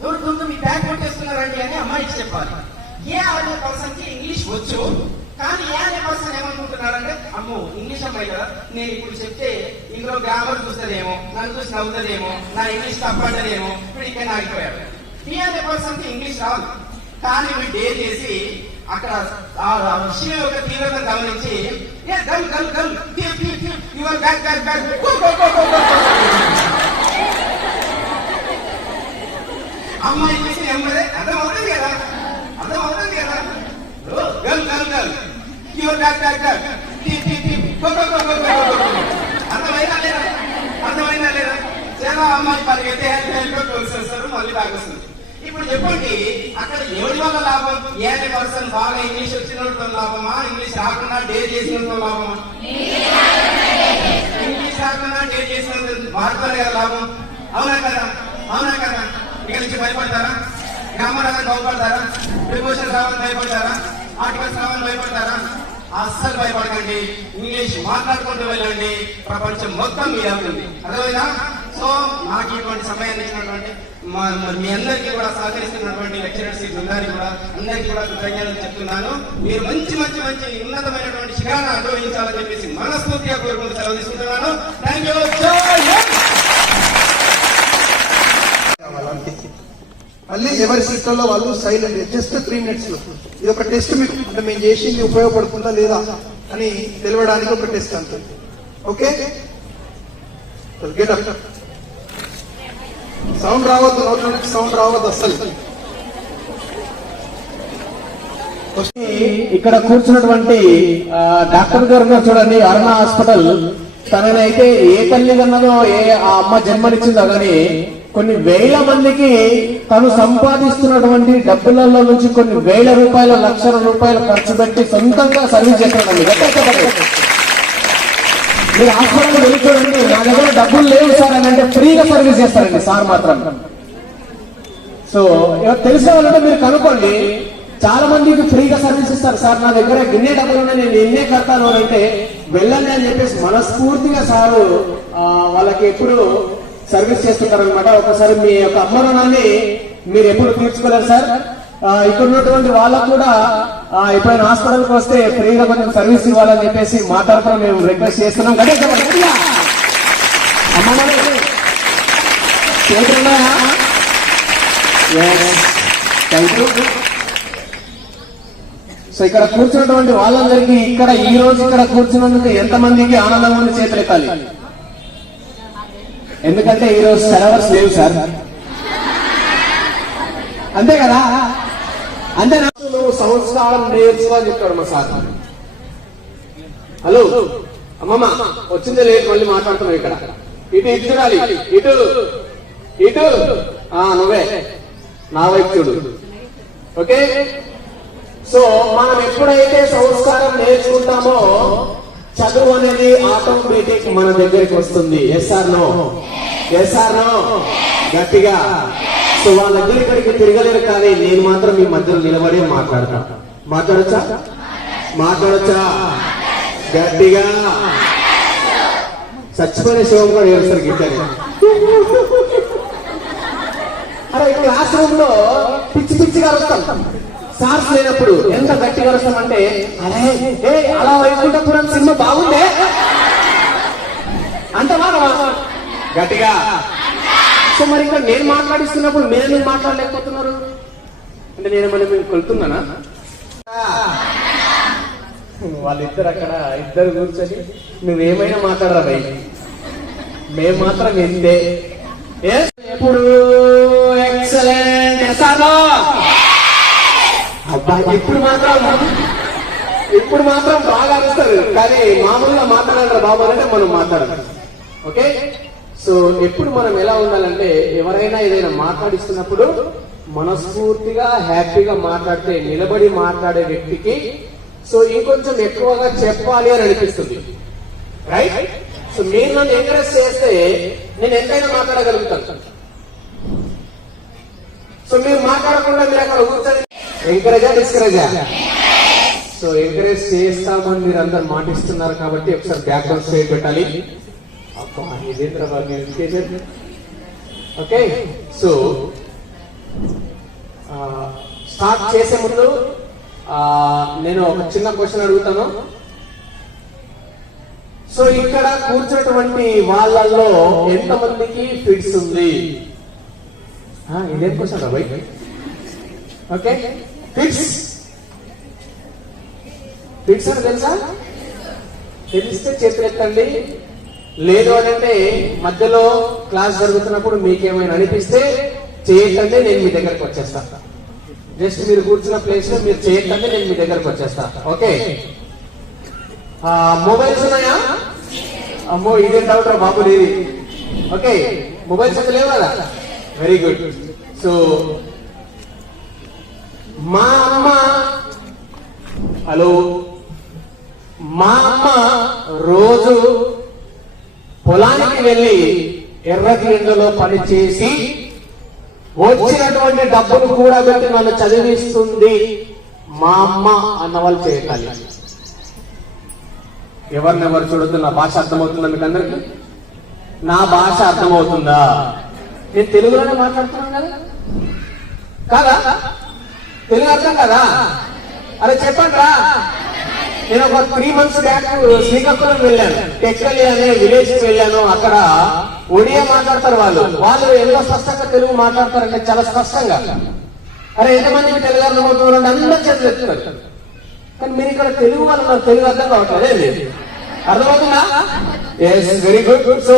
ఎవరు దొంగ మీ బ్యాగ్ కొట్టేస్తున్నారండి అని అమ్మాయికి చెప్పాలి. ఏ అనే పర్సన్ కి ఇంగ్లీష్ వచ్చు, కానీ ఏ అనే పర్సన్ ఏమనుకుంటున్నారంటే, అమ్మో ఇంగ్లీష్ అమ్మాయి కదా, నేను ఇప్పుడు చెప్తే ఇందులో గ్రామర్ చూస్తుందేమో, నన్ను చూసి నవ్వుతుందేమో, నా ఇంగ్లీష్ తప్పంటదేమో, ఇప్పుడు ఇక్కడ ఆగిపోయాడు. బి అనే పర్సన్ కి ఇంగ్లీష్ రాదు, కానీ వీడు డేర్ చేసి అక్కడ ఆ విషయం యొక్క తీవ్రతను గమనించి అమ్మాయి చేసి అమ్మాయి అర్థం అవుతుంది కదా, అర్థం అవుతుంది కదా. గల్ గల్ గల్ యువర్ బ్యాక్ బ్యాక్ బ్యాక్ అర్థమైనా లేదా? అర్థమైనా లేదా? చాలా అమ్మాయి పరిగెత్తే వస్తారు, మళ్ళీ బ్యాక్ వస్తుంది. ఇప్పుడు చెప్పండి, అక్కడ ఎవరి వల్ల లాభం? ఏ అనే పర్సన్ బాగా ఇంగ్లీష్ వచ్చినతో లాభమా, ఇంగ్లీష్ రాకుండా డేర్ చేసినందుకు లాభమా? ఇంగ్లీష్ రాకుండా డేర్ చేసినందుకు భారత్ కదా లాభం. అవునా కదా? అవునా కదా? ఇక్కడ నుంచి భయపడతారా? గ్రామర్ రావాలని భయపడతారా? ప్రిపోజిషన్ రావాలని భయపడతారా? ఆర్టికల్స్ రావాలని భయపడతారా? అస్సలు భయపడకండి. ఇంగ్లీష్ మాట్లాడుకుంటూ వెళ్ళండి, ప్రపంచం మొత్తం మీద ఉంటుంది. అర్థమైనా? సో నాకు ఇటువంటి సమయాన్ని ఇచ్చినటువంటి మీ అందరికీ కూడా సహకరిస్తున్నటువంటి లెక్చరర్స్ బృందానికి కూడా అందరికీ కూడా కృతజ్ఞతలు చెప్తున్నాను. మీరు మంచి మంచి మంచి ఉన్నతమైనటువంటి శిఖరాన్ని అనుభవించాలని చెప్పేసి మనస్ఫూర్తిగా కోరుకుంటూ సెలవు తీసుకుంటున్నాను. Thank you. మళ్ళీ ఎవరి సీట్లలో వాళ్ళు సైలెంట్, జస్ట్ 3 minutes లో. ఇది ఒక టెస్ట్, మీకు అంటే మేము చేసింది ఉపయోగపడుతుందా లేదా అని తెలియడానికి ఒక టెస్ట్ అంతే. Okay, get up. సౌండ్ రావద్దు, నోట్ల నుంచి సౌండ్ రావద్దు అస్సలు. ఇక్కడ కూర్చున్నటువంటి డాక్టర్ గారు చూడండి, అరుణ హాస్పిటల్. తననైతే ఏ తల్లి కన్నదో, ఆ అమ్మ జన్మనిచ్చిందో కానీ కొన్ని వేల మందికి తను సంపాదిస్తున్నటువంటి డబ్బులలో నుంచి కొన్ని వేల రూపాయలు, లక్షల రూపాయలు ఖర్చు పెట్టి సొంతంగా సర్వీస్ చేస్తున్నారండి. మీరు హాస్పిటల్ వెళ్ళి చూడండి, నా దగ్గర డబ్బులు లేవు సార్ అని అంటే ఫ్రీగా సర్వీస్ చేస్తారండి సార్ మాత్రం. సో తెలిసిన వాళ్ళంటే మీరు కనుక్కోండి, చాలా మందికి ఫ్రీగా సర్వీస్ ఇస్తారు. సార్ నా దగ్గర గిన్నె డబ్బులు ఉన్నాయి, నేను ఎన్నే కడతాను అని అంటే వెళ్ళండి అని చెప్పేసి మనస్ఫూర్తిగా సారు వాళ్ళకి ఎప్పుడు సర్వీస్ చేస్తుంటారు అనమాట. ఒకసారి మీ యొక్క అమ్మ రుణాన్ని మీరు ఎప్పుడు తీర్చుకోలేరు సార్. ఇక్కడ ఉన్నటువంటి వాళ్ళకు కూడా ఎప్పుడైనా హాస్పిటల్కి వస్తే ఫ్రీగా కొంచెం సర్వీస్ ఇవ్వాలని చెప్పేసి మాట్లాడుతూ మేము రిక్వెస్ట్ చేస్తున్నాం. సో ఇక్కడ కూర్చున్నటువంటి వాళ్ళందరికీ ఇక్కడ ఈ రోజు ఇక్కడ కూర్చున్నందుకు ఎంతమందికి ఆనందం ఉంది చేతులు ఎత్తాలి. ఎందుకంటే ఈ రోజు సర్వర్స్ లేవు సార్, అంతే కదా. అంతే, నువ్వు సంస్కారం నేర్చుకో అని చెప్తాడు మా సార్. హలో అమ్మమ్మ వచ్చిందే లేట్, మళ్ళీ మాట్లాడుతున్నావు ఇక్కడ. ఇటు ఇటు చూడాలి, ఇటు ఇటు నువ్వే నా వైపు చూడు. ఓకే, సో మనం ఎప్పుడైతే సంస్కారం నేర్చుకుంటామో చదువు అనేది ఆటోమేటిక్ మన దగ్గరికి వస్తుంది. Yes or no? Yes or no? గట్టిగా. సో వాళ్ళందరూ ఇక్కడికి తిరగలేరు, కానీ నేను మాత్రం మీ మధ్యలో నిలబడి మాట్లాడతా. మాట్లాడొచ్చా? మాట్లాడొచ్చా? గట్టిగా. చచ్చిపోయిన శివం కూడా ఏడుస్తారు గిట్టారు. అరే క్లాస్ రూమ్ లో పిచ్చి పిచ్చిగా అరుస్తాం. సార్స్ లేనప్పుడు ఎంత గట్టిగా అరుస్తామంటే, అరే ఏ అలా వైకుంఠపురం సినిమా బాగుందే అంత బాగా గట్టిగా. సో మరి ఇక్కడ నేను మాట్లాడిస్తున్నప్పుడు మీరు ఎందుకు మాట్లాడలేకపోతున్నారు? అంటే నేను ఏమైనా మీరు కొలుతున్నానా? వాళ్ళిద్దరు అక్కడ ఇద్దరు కూర్చొని నువ్వేమైనా మాట్లాడరా భయ్, మేము మాత్రం ఎంతే. ఎప్పుడు ఎక్సలెంట్ అబ్బా. ఇప్పుడు మాత్రం బాగా అరుస్తారు, కానీ మామూలుగా మాట్లాడారు బాబు అంటే మనం మాట్లాడాలి. ఓకే. సో ఎప్పుడు మనం ఎలా ఉండాలంటే, ఎవరైనా ఏదైనా మాట్లాడిస్తున్నప్పుడు మనస్ఫూర్తిగా హ్యాపీగా మాట్లాడితే నిలబడి మాట్లాడే వ్యక్తికి సో ఇంకొంచెం ఎక్కువగా చెప్పాలి అని అనిపిస్తుంది. రైట్? సో మీరు నన్ను ఎంకరేజ్ చేస్తే నేను ఎంతైనా మాట్లాడగలుగుతాను. సో మీరు మాట్లాడకుండా మీరు అక్కడ కూర్చొని ఎంకరేజా డిస్కరేజా? సో ఎంకరేజ్ చేస్తామని మీరు అందరు మాటిస్తున్నారు కాబట్టి ఒకసారి బ్యాక్గ్రౌండ్ స్టేట్ పెట్టాలి. ఓకే. సో స్టార్ట్ చేసే ముందు నేను ఒక చిన్న క్వశ్చన్ అడుగుతాను. సో ఇక్కడ కూర్చున్నటువంటి వాళ్ళల్లో ఎంతమందికి ఫిట్స్ ఉంది? ఇదేం క్వశ్చన్ రా బై? ఓకే. ఫిట్స్ ఫిట్స్ అని తెలుసా? తెలిస్తే చేతులు ఎత్తండి. లేదు అని అంటే మధ్యలో క్లాస్ జరుగుతున్నప్పుడు మీకేమైనా అనిపిస్తే చేయకండి, నేను మీ దగ్గరకు వచ్చేస్తా. జస్ట్ మీరు కూర్చున్న ప్లేస్ లో మీరు చేయకండి, నేను మీ దగ్గరకు వచ్చేస్తా. ఓకే. మొబైల్స్ ఉన్నాయా? అమ్మో ఇదేం డౌట్ రా బాబు లేదు. ఓకే. మొబైల్స్ అయితే లేవు కదా? Very good. సో మా అమ్మ, హలో, మా అమ్మ రోజు పొలానికి వెళ్ళి ఎర్రటి ఎండలో పని చేసి వచ్చినటువంటి డబ్బులు కూడా పెట్టి నన్ను చదివిస్తుంది మా అమ్మ అన్న వాళ్ళు చేయాలి. ఎవరినెవరు చూడొద్దు. నా భాష అర్థమవుతుందా మీకు అందరికి? నా భాష అర్థమవుతుందా? నేను తెలుగులోనే మాట్లాడుతున్నాను కదా? తెలుగు అర్థం కదా? అరే చెప్పండి రా. నేను ఒక 3 months బ్యాక్ శ్రీకాకుళం వెళ్ళాను. టెక్కలి అనే విలేజ్ కి వెళ్ళాను. అక్కడ ఒడియా మాట్లాడతారు వాళ్ళు ఎంతో స్పష్టంగా తెలుగు మాట్లాడతారంటే చాలా స్పష్టంగా. అరే ఎంతమందికి తెలుగు అర్థమవుతున్నారు అంటే అందరూ చేతులు ఎత్తున్నారు. కానీ మీరు ఇక్కడ తెలుగు వాళ్ళు నాకు తెలుగు అర్థం కావట్లేదు. అర్థమవుతుందా? Yes, very good. సో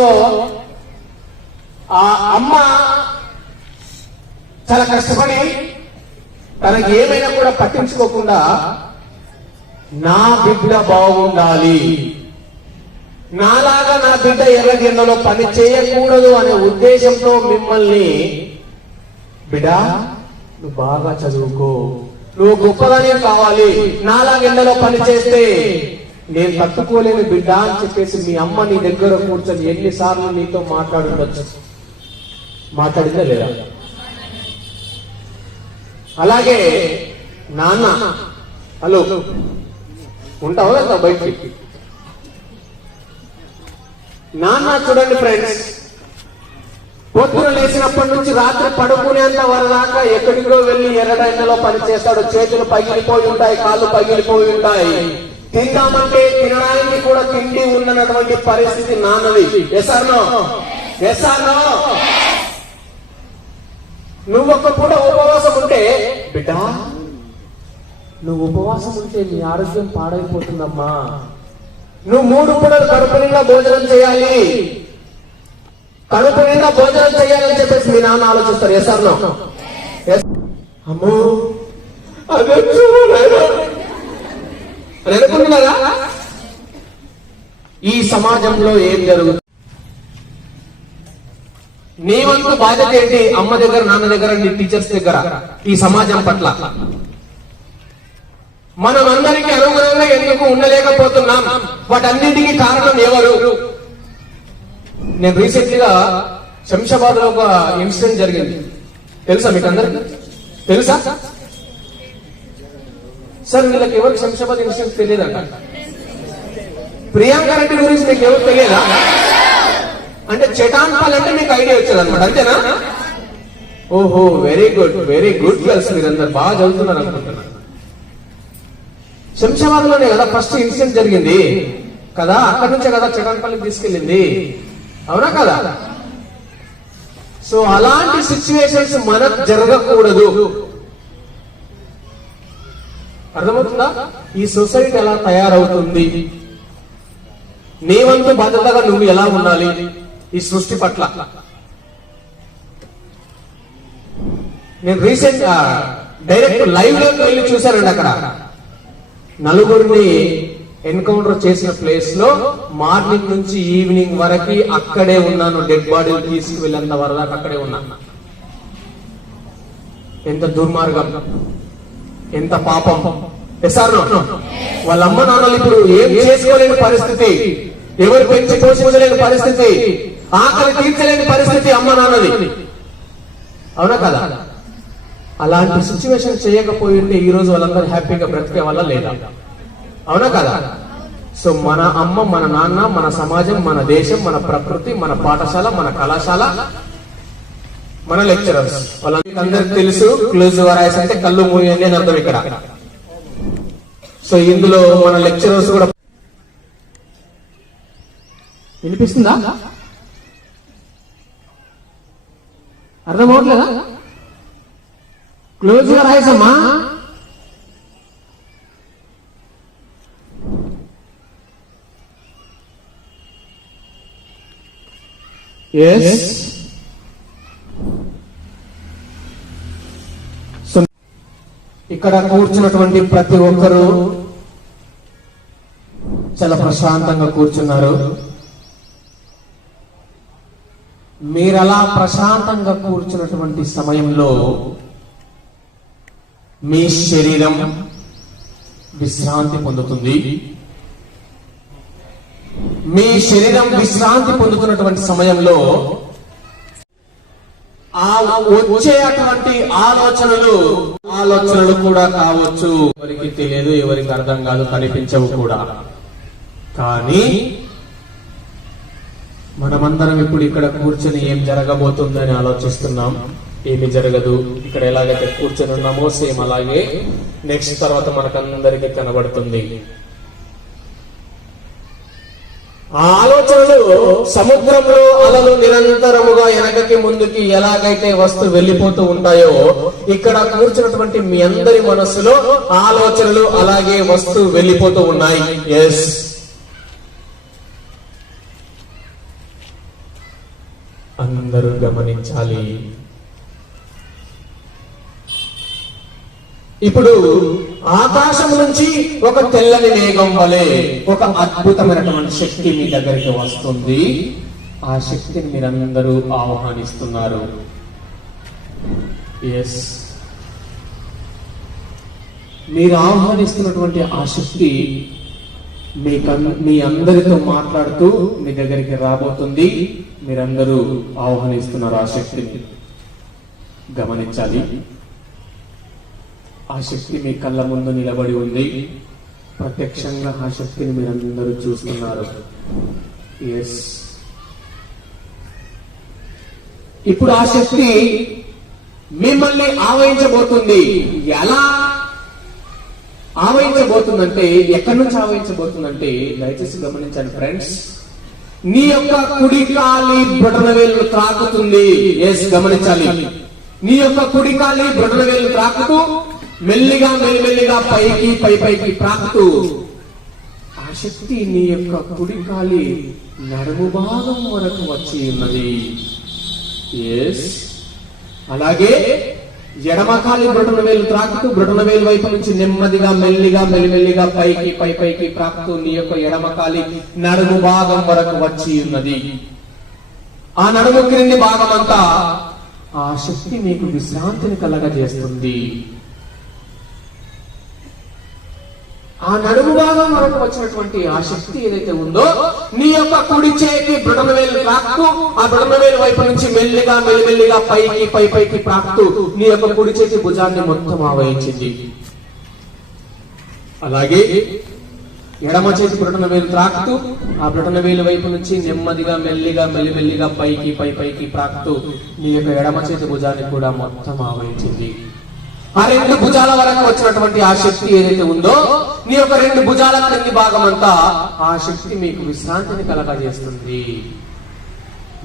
ఆ అమ్మ చాలా కష్టపడి తనకి ఏమైనా కూడా పట్టించుకోకుండా నా బిడ్డ బాగుండాలి, నాలాగా నా బిడ్డ ఎర్రజెండలో పని చేయకూడదు అనే ఉద్దేశంతో మిమ్మల్ని, బిడ్డా నువ్వు బాగా చదువుకో, నువ్వు గొప్పగానే కావాలి, నాలాగా ఎండలో పని చేస్తే నేను తట్టుకోలేని బిడ్డ అని చెప్పేసి మీ అమ్మ నీ దగ్గర కూర్చొని ఎన్నిసార్లు నీతో మాట్లాడుండొచ్చు? మాట్లాడిందా లేదా? అలాగే నాన్న, హలో ఉంటావు కదా బయటికి. నాన్న చూడండి ఫ్రెండ్స్, పొద్దున లేచినప్పటి నుంచి రాత్రి పడుకునేంత వరదాకా ఎక్కడికో వెళ్ళి ఎర్రడైనలో పని చేస్తాడు. చేతులు పగిలిపోయి ఉంటాయి, కాళ్ళు పగిలిపోయి ఉంటాయి. తిందామంటే తినడానికి కూడా తిండి ఉన్నటువంటి పరిస్థితి నాన్నది. Yes or no? Yes or no? నువ్వు ఒక్క పూట ఉపవాసం ఉంటే, బిడ్డ నువ్వు ఉపవాసం ఉంటే నీ ఆరోగ్యం పాడైపోతుందమ్మా. నువ్వు 3 పూటలు కడుపు నిండా భోజనం చేయాలి, కడుపు నిండా భోజనం చేయాలని చెప్పేసి మీ నాన్న ఆలోచిస్తారు. Yes or no? అమ్మో అదే అనుకుంటున్నారా? ఈ సమాజంలో ఏం జరుగుతుంది? నీ వంతు బాధ్యత ఏంటి? అమ్మ దగ్గర, నాన్న దగ్గర, నీ టీచర్స్ దగ్గర, ఈ సమాజం పట్ల. మనమందరికీ అనుగుణంగా ఎందుకు ఉండలేకపోతున్నాం? వాటన్నిటికీ కారణం ఎవరు? నేను రీసెంట్లీగా శంషాబాద్ లో ఒక ఇన్సిడెంట్ జరిగింది. తెలుసా మీకు అందరికి? తెలుసా సార్? వీళ్ళకి ఎవరికి శంషాబాద్ ఇన్సిడెంట్ తెలియదంట. ప్రియాంక రెడ్డి గురించి మీకు ఎవరు తెలియదా? అంటే చటాన్పాల్ అంటే మీకు ఐడియా వచ్చేది అనమాట, అంతేనా? ఓహో, వెరీ గుడ్ గర్ల్స్, మీరందరు బాగా చదువుతున్నారు అనుకుంటున్నాను. శంషాబాద్ లోనే కదా ఫస్ట్ ఇన్సిడెంట్ జరిగింది కదా, అక్కడి నుంచే కదా చటాన్పాల్కి తీసుకెళ్ళింది, అవునా కదా? సో అలాంటి సిచ్యువేషన్స్ మనకు జరగకూడదు. అర్థమవుతుందా? ఈ సొసైటీ ఎలా తయారవుతుంది, నీ వంతు బాధ్యతగా నువ్వు ఎలా ఉండాలి ఈ సృష్టి పట్ల. నేను రీసెంట్ డైరెక్ట్ లైవ్ లోకి వెళ్ళి చూశానండి. అక్కడ నలుగురిని ఎన్కౌంటర్ చేసిన ప్లేస్ లో మార్నింగ్ నుంచి ఈవినింగ్ వరకు అక్కడే ఉన్నాను. డెడ్ బాడీ తీసుకువెళ్ళేంత వరకు అక్కడే ఉన్నాను. ఎంత దుర్మార్గం, ఎంత పాపం. ఎసార్ వాళ్ళ అమ్మ నాన్నలు ఇప్పుడు ఏం చేసుకోలేని పరిస్థితి, ఎవరు పెంచి పోషించలేని పరిస్థితి, ఆకలి తీర్చలేని పరిస్థితి అమ్మ నాన్నది, అవునా కదా? అలాంటి సిచ్యువేషన్ చేయకపోయి ఉంటే ఈ రోజు వాళ్ళందరూ హ్యాపీగా బ్రతికే వాళ్ళ లేదా, అవునా కదా? సో మన అమ్మ, మన నాన్న, మన సమాజం, మన దేశం, మన ప్రకృతి, మన పాఠశాల, మన కళాశాల, మన లెక్చరర్స్, వాళ్ళందరికీ తెలుసు. క్లోజ్ యువర్ ఐస్ అంటే కళ్ళు మూయండి అని అర్థం ఇక్కడ. సో ఇందులో మన లెక్చరర్స్ కూడా వినిపిస్తుందా? అర్థమవట్లేదా? క్లోజ్ యువర్ ఐస్ అమ్మా. ఎస్, ఇక్కడ కూర్చున్నటువంటి ప్రతి ఒక్కరూ చాలా ప్రశాంతంగా కూర్చున్నారు. మీరలా ప్రశాంతంగా కూర్చున్నటువంటి సమయంలో మీ శరీరం విశ్రాంతి పొందుతుంది. మీ శరీరం విశ్రాంతి పొందుతున్నటువంటి సమయంలో ఆ వచ్చేటువంటి ఆలోచనలు కూడా కావచ్చు. ఎవరికి తెలియదు, ఎవరికి అర్థం కాదు, కనిపించవు కూడా. కానీ మనమందరం ఇప్పుడు ఇక్కడ కూర్చొని ఏం జరగబోతుందని ఆలోచిస్తున్నాం. ఏమి జరగదు. ఇక్కడ ఎలాగైతే కూర్చొని ఉన్నామో సేమ్ అలాగే నెక్స్ట్ తర్వాత మనకందరికీ కనబడుతుంది. ఆ ఆలోచనలు సముద్రంలో అలలు నిరంతరముగా వెనకకి ముందుకి ఎలాగైతే వస్తూ వెళ్లిపోతూ ఉంటాయో, ఇక్కడ కూర్చున్నటువంటి మీ అందరి మనస్సులో ఆలోచనలు అలాగే వస్తూ వెళ్లిపోతూ ఉన్నాయి. ఎస్, అందరూ గమనించాలి. ఇప్పుడు ఆకాశం నుంచి ఒక తెల్లని మేఘం వలె ఒక అద్భుతమైనటువంటి శక్తి మీ దగ్గరికి వస్తుంది. ఆ శక్తిని మీరందరూ ఆహ్వానిస్తున్నారు. ఎస్, మీరు ఆహ్వానిస్తున్నటువంటి ఆ శక్తి మీ అందరితో మాట్లాడుతూ మీ దగ్గరికి రాబోతుంది. మీరందరూ ఆహ్వానిస్తున్నారు ఆ శక్తిని. గమనించాలి. ఆ శక్తి మీ కళ్ళ ముందు నిలబడి ఉంది. ప్రత్యక్షంగా ఆ శక్తిని మీరందరూ చూస్తున్నారు. ఎస్, ఇప్పుడు ఆ శక్తి మిమ్మల్ని ఆవహించబోతుంది. ఎలా ఆవహించబోతుందంటే, ఎక్కడి నుంచి ఆవహించబోతుందంటే, దయచేసి గమనించండి ఫ్రెండ్స్. నీ యొక్క కుడి కాలి బ్రొటన వేలు తాకుతుంది. ఎస్, గమనించాలి. నీ యొక్క కుడి కాలి బ్రొటన వేలు తాకుతూ మెల్లిగా మెల్లిమెల్లిగా పైకి పైకి తాకుతూ ఆ శక్తి నీ యొక్క కుడి కాలి నడుము భాగం వరకు వచ్చి ఉన్నది. ఎస్, అలాగే ఎడమకాలి బ్రొటన వేలు త్రాకుతూ బ్రొటన వేలు వైపు నుంచి నెమ్మదిగా మెల్లిగా మెల్లిమెల్లిగా పైకి త్రాకుతూ నీ యొక్క ఎడమకాలి నడుము భాగం వరకు వచ్చి ఉన్నది. ఆ నడుము క్రింది భాగం అంతా ఆ శక్తి మీకు విశ్రాంతిని కలగజేస్తుంది. ఆ నడుము భాగం వరకు వచ్చినటువంటి ఆ శక్తి ఏదైతే ఉందో నీ యొక్క కుడి చేతి బ్రొటన వేలు ప్రాక్తూ ఆ బ్రొటన వేలు వైపు నుంచి మెల్లిగా మెల్లిమెల్లిగా పైకి ప్రాక్తూ నీ యొక్క కుడి చేతి భుజాన్ని మొత్తం ఆవహించింది. అలాగే ఎడమ చేతి బ్రొటన వేలు త్రాకుతూ ఆ బ్రొటన వేలు వైపు నుంచి నెమ్మదిగా మెల్లిగా మెల్లిమెల్లిగా పైకి ప్రాక్తూ నీ యొక్క ఎడమ చేతి భుజాన్ని కూడా మొత్తం ఆవహించింది. ఆ రెండు భుజాల వరకు వచ్చినటువంటి ఆ శక్తి ఏదైతే ఉందో నీ యొక్క రెండు భుజాల క్రింది భాగం అంతా ఆ శక్తి మీకు విశ్రాంతిని కలగజేస్తుంది.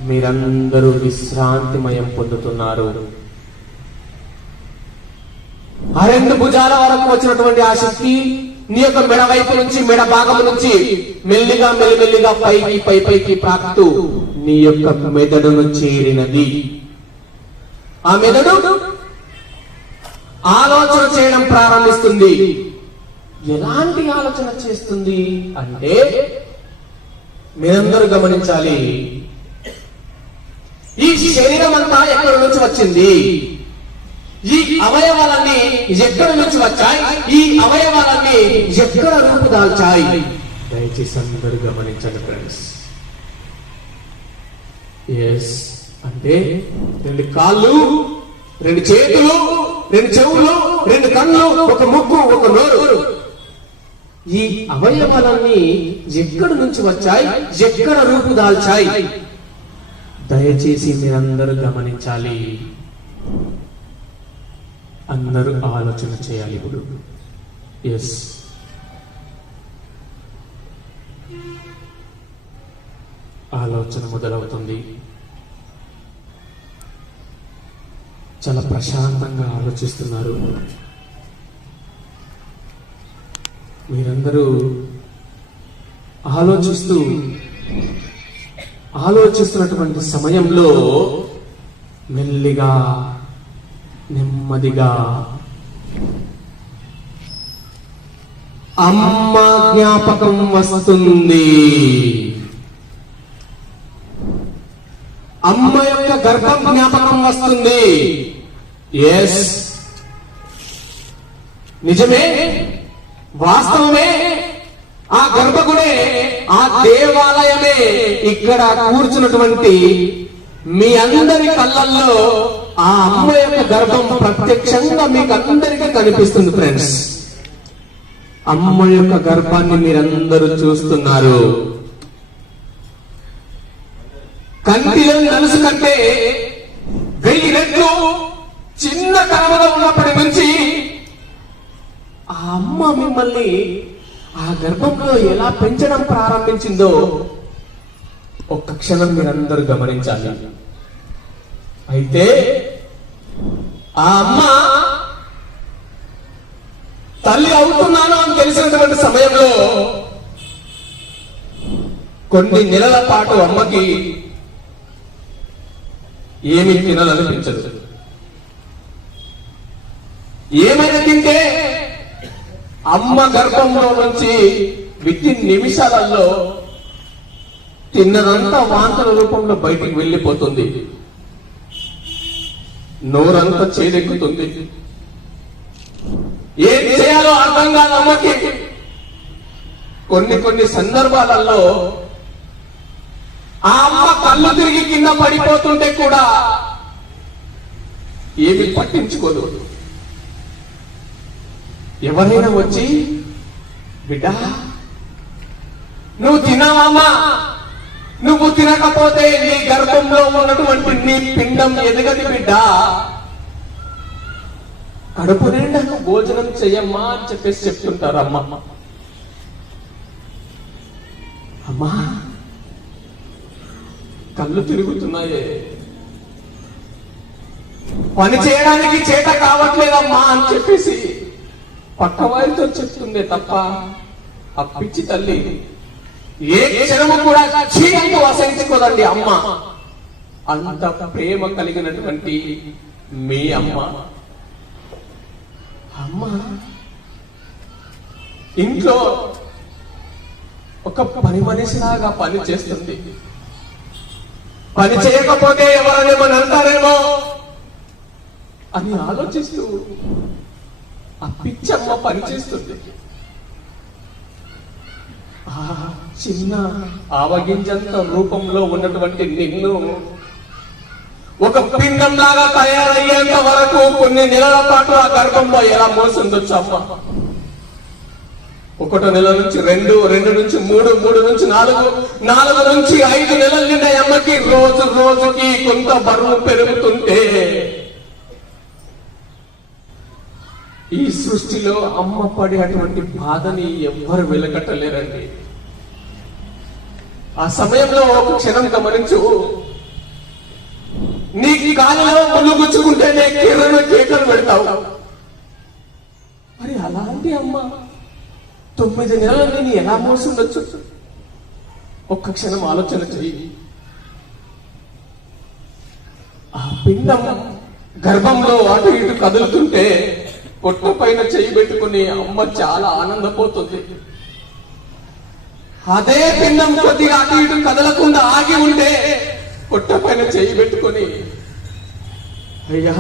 మీరందరూ విశ్రాంతిమయం పొందుతున్నారు. ఆ రెండు భుజాల వరకు వచ్చినటువంటి ఆ శక్తి నీ యొక్క మెడ వైపు నుంచి మెడ భాగం నుంచి మెల్లిగా మెల్లిమెల్లిగా పైకి ప్రాక్తూ నీ యొక్క మెదడును చేరినది. ఆ మెదడు ఆలోచన చేయడం ప్రారంభిస్తుంది. ఎలాంటి ఆలోచన చేస్తుంది అంటే మీరందరూ గమనించాలి, ఈ శరీరం అంతా ఎక్కడి నుంచి వచ్చింది, ఈ అవయవాలన్నీ ఎక్కడి నుంచి వచ్చాయి, ఈ అవయవాలన్నీ ఎక్కడ రూపుదాల్చాయి. దయచేసి అందరూ గమనించండి ఫ్రెండ్స్. ఎస్ అంటే రెండు కాళ్ళు, రెండు చేతులు, రెండు చెవులు, రెండు కళ్ళు, ఒక ముక్కు, ఒక నోరు. ఈ అవయవాలన్నీ ఎక్కడి నుంచి వచ్చాయి, ఎక్కడ రూపుదాల్చాయి. దయచేసి మీరందరూ గమనించాలి. అందరూ ఆలోచన చేయాలి ఇప్పుడు. ఎస్ ఆలోచన మొదలవుతుంది. చాలా ప్రశాంతంగా ఆలోచిస్తున్నారు. మీరందరూ ఆలోచిస్తున్నటువంటి సమయంలో మెల్లిగా నెమ్మదిగా అమ్మ జ్ఞాపకం వస్తుంది. అమ్మ యొక్క గర్భం జ్ఞాపకం వస్తుంది. ఎస్ నిజమే, వాస్తవమే. ఆ గర్భగుడే, ఆ దేవాలయమే ఇక్కడ కూర్చున్నటువంటి మీ అందరి కళ్ళల్లో ఆ అమ్మ యొక్క గర్భం ప్రత్యక్షంగా మీకు అందరికీ కనిపిస్తుంది ఫ్రెండ్స్. అమ్మ యొక్క గర్భాన్ని మీరందరూ చూస్తున్నారు. కంటిలో నలుసు కంటే 1000 రెట్లు చిన్న కరవగా ఉన్నప్పటి నుంచి ఆ అమ్మ మిమ్మల్ని ఆ గర్భంలో ఎలా పెంచడం ప్రారంభించిందో ఒక్క క్షణం మీరందరూ గమనించాలి. అయితే ఆ అమ్మ తల్లి అవుతున్నాను అని తెలిసినటువంటి సమయంలో కొన్ని నెలల పాటు అమ్మకి ఏమీ తినాలనిపించదు. ఏమైనా తింటే అమ్మ గర్భంలో నుంచి వితిన్ నిమిషాలలో తిన్నదంతా వాంతుల రూపంలో బయటికి వెళ్ళిపోతుంది. నోరంతా చేదెక్కుతుంది. ఏం చేయాలో అర్థం కాదు అమ్మకి. కొన్ని సందర్భాలలో ఆ అమ్మ కళ్ళు తిరిగి కింద పడిపోతుంటే కూడా ఏమి పట్టించుకోదు. ఎవరైనా వచ్చి బిడ్డ నువ్వు తిన్నావమ్మా, నువ్వు తినకపోతే నీ గర్భంలో ఉన్నటువంటి నీ పిండం ఎదగది బిడ్డ, కడుపు నిండా నువ్వు భోజనం చెయ్యమ్మా అని చెప్పేసి చెప్తుంటారు అమ్మ. అమ్మా కళ్ళు తిరుగుతున్నాయే, పని చేయడానికి చేత కావట్లేదమ్మా అని చెప్పేసి పక్కవారితో చెప్తుందే తప్ప ఆ పిచ్చి తల్లి ఏ క్షణము కూడా చీయంతో అసహించుకోదండి అమ్మ. అంత ప్రేమ కలిగినటువంటి మీ అమ్మ ఇంట్లో ఒక పని మనిషిలాగా పని చేస్తుంది. పని చేయకపోతే ఎవరనేమని అంటారేమో అని ఆలోచిస్తూ ఆ పిచ్చమ్మ పని చేస్తుంది. ఆ చిన్న ఆవగింజంత రూపంలో ఉన్నటువంటి నిన్ను ఒక పిండం లాగా తయారయ్యేంత వరకు కొన్ని నెలల పాటు ఆ గర్భంలో ఎలా మోసుండొచ్చు అమ్మ? 1వ నెల నుంచి 2, 2 నుంచి 3, 3 నుంచి 4, 4 నుంచి 5 నెలల నిండా అమ్మకి రోజు రోజుకి కొంత బరువు పెరుగుతుంటే ఈ సృష్టిలో అమ్మ పడేటువంటి బాధని ఎవ్వరు వెలకట్టలేరండి. ఆ సమయంలో ఒక క్షణం గమనించు. నీ కాలిలో ములుగుచ్చుకుంటేనే కేకలు పెడతావు. మరి అలాంటి అమ్మ 9 నెలలు నేను ఎలా మోసుండొచ్చు? ఒక్క క్షణం ఆలోచన చెయ్యి. ఆ పిండం గర్భంలో అటు ఇటు కదులుతుంటే పొట్ట పైన చెయ్యి పెట్టుకుని అమ్మ చాలా ఆనందపోతుంది. అదే పిండం కొద్దిగా అటు ఇటు కదలకుండా ఆగి ఉంటే పొట్ట పైన చెయ్యి పెట్టుకుని, అయ్యా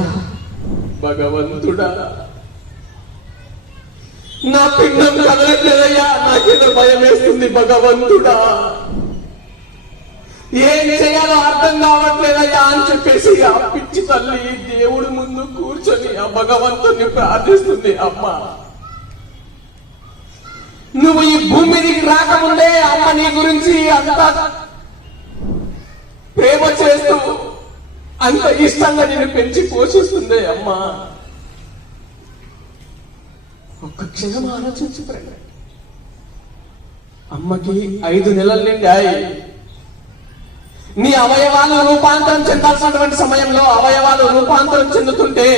భగవంతుడా, నా పిండం కదలట్లేదయ్యా, నాకేదో భయం వేస్తుంది భగవంతుడా, ఏం చేయాలో అర్థం కావట్లేదయ్యా అని చెప్పేసి ఆ పిచ్చి తల్లి దేవుడి ముందు కూర్చొని ఆ భగవంతుని ప్రార్థిస్తుంది. అమ్మ, నువ్వు ఈ భూమి మీదకి రాకముందే అమ్మ నీ గురించి అంత ప్రేమ చేస్తూ అంత ఇష్టంగా నేను పెంచి పోషిస్తుంది. అమ్మ, ఒక్క క్షణం ఆలోచించు. అమ్మకి 5 నెలలు నిండాయి. నీ అవయవాలు రూపాంతరం చెందాల్సినటువంటి సమయంలో అవయవాలు రూపాంతరం చెందుతుంటే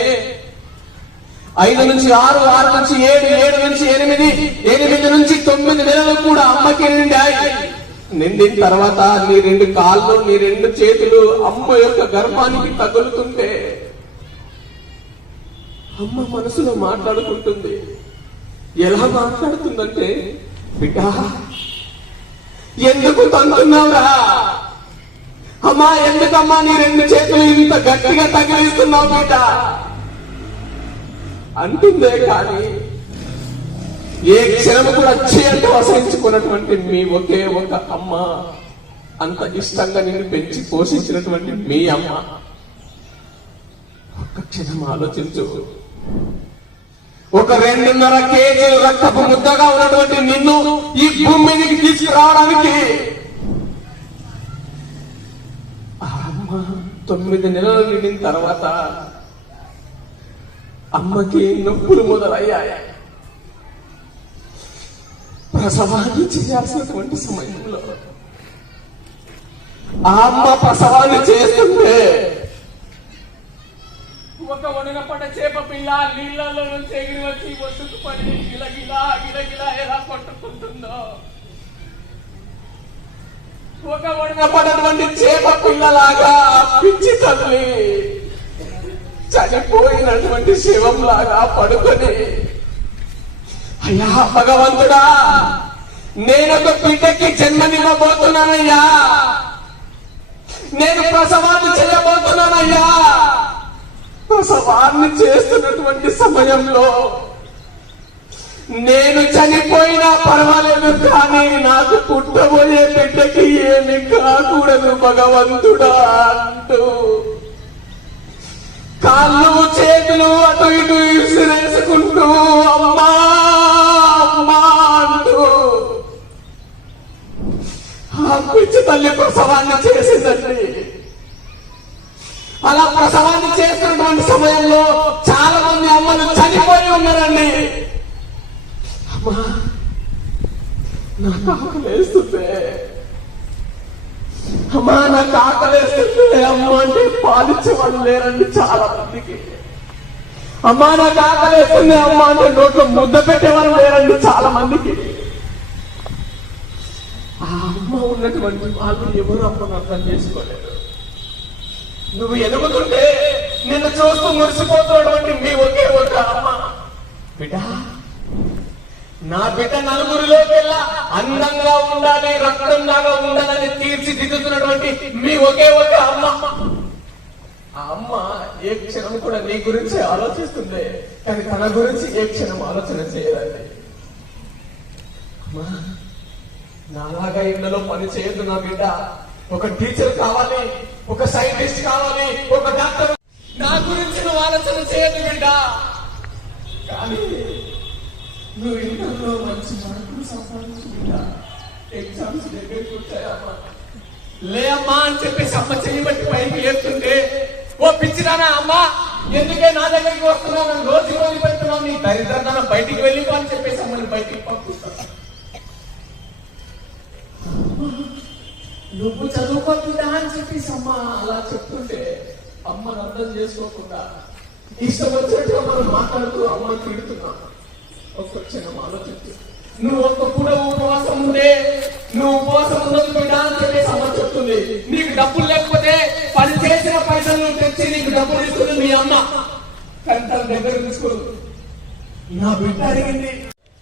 5 నుంచి 6, 6 నుంచి 7, 7 నుంచి 8, 8 నుంచి 9 నెలలు కూడా అమ్మకి నిండాయి. నిండిన తర్వాత నీ 2 కాళ్ళు, నీ 2 చేతులు అమ్మ యొక్క గర్భానికి తగులుతుంటే అమ్మ మనసులో మాట్లాడుకుంటుంది. ఎలా మాట్లాడుతుందంటే, బిడ్డా ఎందుకు తంతున్నావురా? అమ్మా ఎందుకమ్మా నీ 2 చేతులు ఇంత గట్టిగా తగిలిస్తున్నావు బిడ్డ అంటుందే కానీ ఏ క్షణము కూడా చేయంటూ అసహించుకున్నటువంటి మీ ఒకే ఒక అమ్మ, అంత ఇష్టంగా నిన్ను పెంచి పోషించినటువంటి మీ అమ్మ, ఒక్క క్షణం ఆలోచించు. ఒక 2.5 కేజీలు రక్తపు ముద్దగా ఉన్నటువంటి నిన్ను ఈ భూమి మీదకి తీసుకురావడానికి ఆ అమ్మ 9 నెలలు నిండిన తర్వాత అమ్మకి నొప్పులు మొదలయ్యాయి. ప్రసవాన్ని చేయాల్సినటువంటి సమయంలో ఆ అమ్మ ప్రసవాన్ని చేస్తుంటే ఒక వనగపడ్డ చేప పిల్ల నీళ్ళలో నుంచి ఎగిరి వచ్చి ఒడ్డుకు పడి గిలగిలా గిలగిలా ఎలా కొట్టుకుంటుందో, ఒక వనగపడ్డటువంటి చేప పిల్లలాగా పిచ్చి తల్లి చనిపోయినటువంటి శివం లాగా పడుకొని, అయ్యా భగవంతుడా, నేనొక బిడ్డకి జన్మనివ్వబోతున్నానయ్యా, నేను ప్రసవాన్ని చేయబోతున్నానయ్యా. ప్రసవాన్ని చేస్తున్నటువంటి సమయంలో నేను చనిపోయినా పర్వాలేదు, కానీ నాకు పుట్టబోయే బిడ్డకి ఏమి కాకూడదు భగవంతుడా అంటూ కాళ్ళు చేతులు అటు ఇటు విసిరేసుకుంటూ అమ్మా అమ్మా అంటూ ఆ పిచ్చి తల్లి ప్రసవాన్ని చేసిందండి. అలా ప్రసవాన్ని చేస్తున్నటువంటి సమయంలో చాలా మంది అమ్మలు చనిపోయి ఉన్నారండి. అమ్మా నాకు ఆకలేస్తుంది, అమ్మా నాకు ఆకలేస్తుంది అమ్మ అంటే పాలిచ్చే వాళ్ళు లేరండి చాలా మందికి. అమ్మా నాకు ఆకలేస్తుంది అమ్మ అంటే నోట్లో ముద్ద పెట్టేవాళ్ళు లేరండి చాలా మందికి. ఆ అమ్మ ఉన్నటువంటి వాళ్ళు ఎవరు అమ్మను అర్థం చేసుకోలేరు. నువ్వు ఎదుగుతుంటే నిన్ను చూస్తూ మురిసిపోతున్నటువంటి మీ ఒకే ఒక అమ్మ, బిడ్డ నా బిడ్డ నలుగురిలోకెల్లా అందంగా ఉండాలి, రక్తంలాగా ఉండాలని తీర్చిదిద్దుతున్నటువంటి మీ ఒకే ఒక అమ్మ. ఆ అమ్మ ఏ క్షణం కూడా నీ గురించి ఆలోచిస్తుంది, కానీ తన గురించి ఏ క్షణం ఆలోచన చేయదండి. అమ్మా నాలాగా ఇళ్లలో పని చేయదు నా బిడ్డ. ఒక టీచర్ కావాలి, ఒక సైంటిస్ట్ కావాలి, ఒక డాక్టర్. నా గురించి నువ్వు ఆలోచన చేయదు బిడ్డ. కానీ నువ్వు ఇంటర్లో మంచి మార్కులు సంపాదించు బిడ్డ. ఎగ్జామ్స్ దగ్గరికి వచ్చాయమ్మా, లే అమ్మా అని చెప్పేసి అమ్మ చేయబట్టి పైకి లేస్తుంటే, ఓ పిచ్చిదానా అమ్మా ఎందుకే నా దగ్గరికి వస్తున్నావు, నన్ను రోజు రోజు పెడుతున్నావు, నీ దరిద్రతన బయటికి వెళ్ళిపో అని చెప్పేసి అమ్మని బయటికి పంపిస్తా. నువ్వు చదువుకోకుండా అని చెప్పేసి అమ్మ అలా చెప్తుంటే అమ్మను అర్థం చేసుకోకుండా ఇష్టం వచ్చినట్టుగా మనం మాట్లాడుతూ అమ్మని తిడుతున్నాం. ఒక్క క్షణం ఆలోచించు. నువ్వు ఒక్క పూట ఉపవాసం ఉండే, నువ్వు ఉపవాసం ఉన్నది బిడ్డ అని చెప్పేసి అమ్మ చెప్తుంది. నీకు డబ్బులు లేకపోతే పని చేసిన పైసలు తెచ్చి నీకు డబ్బులు ఇస్తుంది మీ అమ్మ. కానీ తన దగ్గర తీసుకోదు. నా బిడ్డ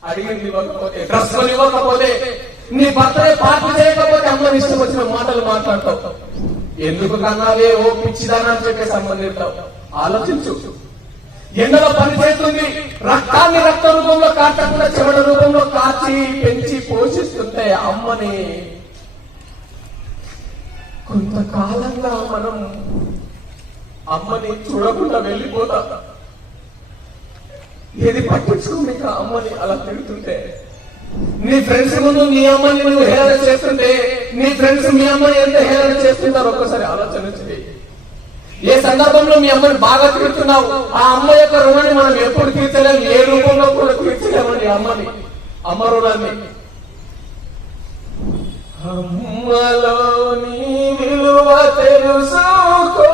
అడిగింది ఇవ్వకపోతే, డ్రెస్ ఇవ్వకపోతే, నీ బర్త్డే పార్టీ చేయకపోతే అమ్మని ఇష్టం వచ్చిన మాటలు మాట్లాడతావు. ఎందుకు కన్నావే ఓ పిచ్చిదానా అని చెప్పేసి అమ్మని తిడతావు. ఆలోచించు. ఎండలో పని చేస్తుంది, రక్తాన్ని రక్త రూపంలో కాచకుండా చెమట రూపంలో కాచి పెంచి పోషిస్తుంటే అమ్మని కొంతకాలంగా మనం అమ్మని చూడకుండా వెళ్ళిపోతాం. ఏది పట్టించుకోలేక అమ్మని అలా తిడుతుంటే, నీ ఫ్రెండ్స్ ముందు నీ అమ్మని నువ్వు హేళన చేస్తుంటే నీ ఫ్రెండ్స్ మీ అమ్మని ఎంత హేళన చేస్తుంటారో ఒక్కసారి ఆలోచన చేయి. ఏ సందర్భంలో మీ అమ్మని బాగా తిడుతున్నావు, ఆ అమ్మ యొక్క రుణాన్ని మనం ఎప్పుడు తీర్చలేము, ఏ రూపంలో కూడా తీర్చలేమండి అమ్మని, అమ్మ రుణాన్ని. అమ్మలోని విలువ తెలుసుకో,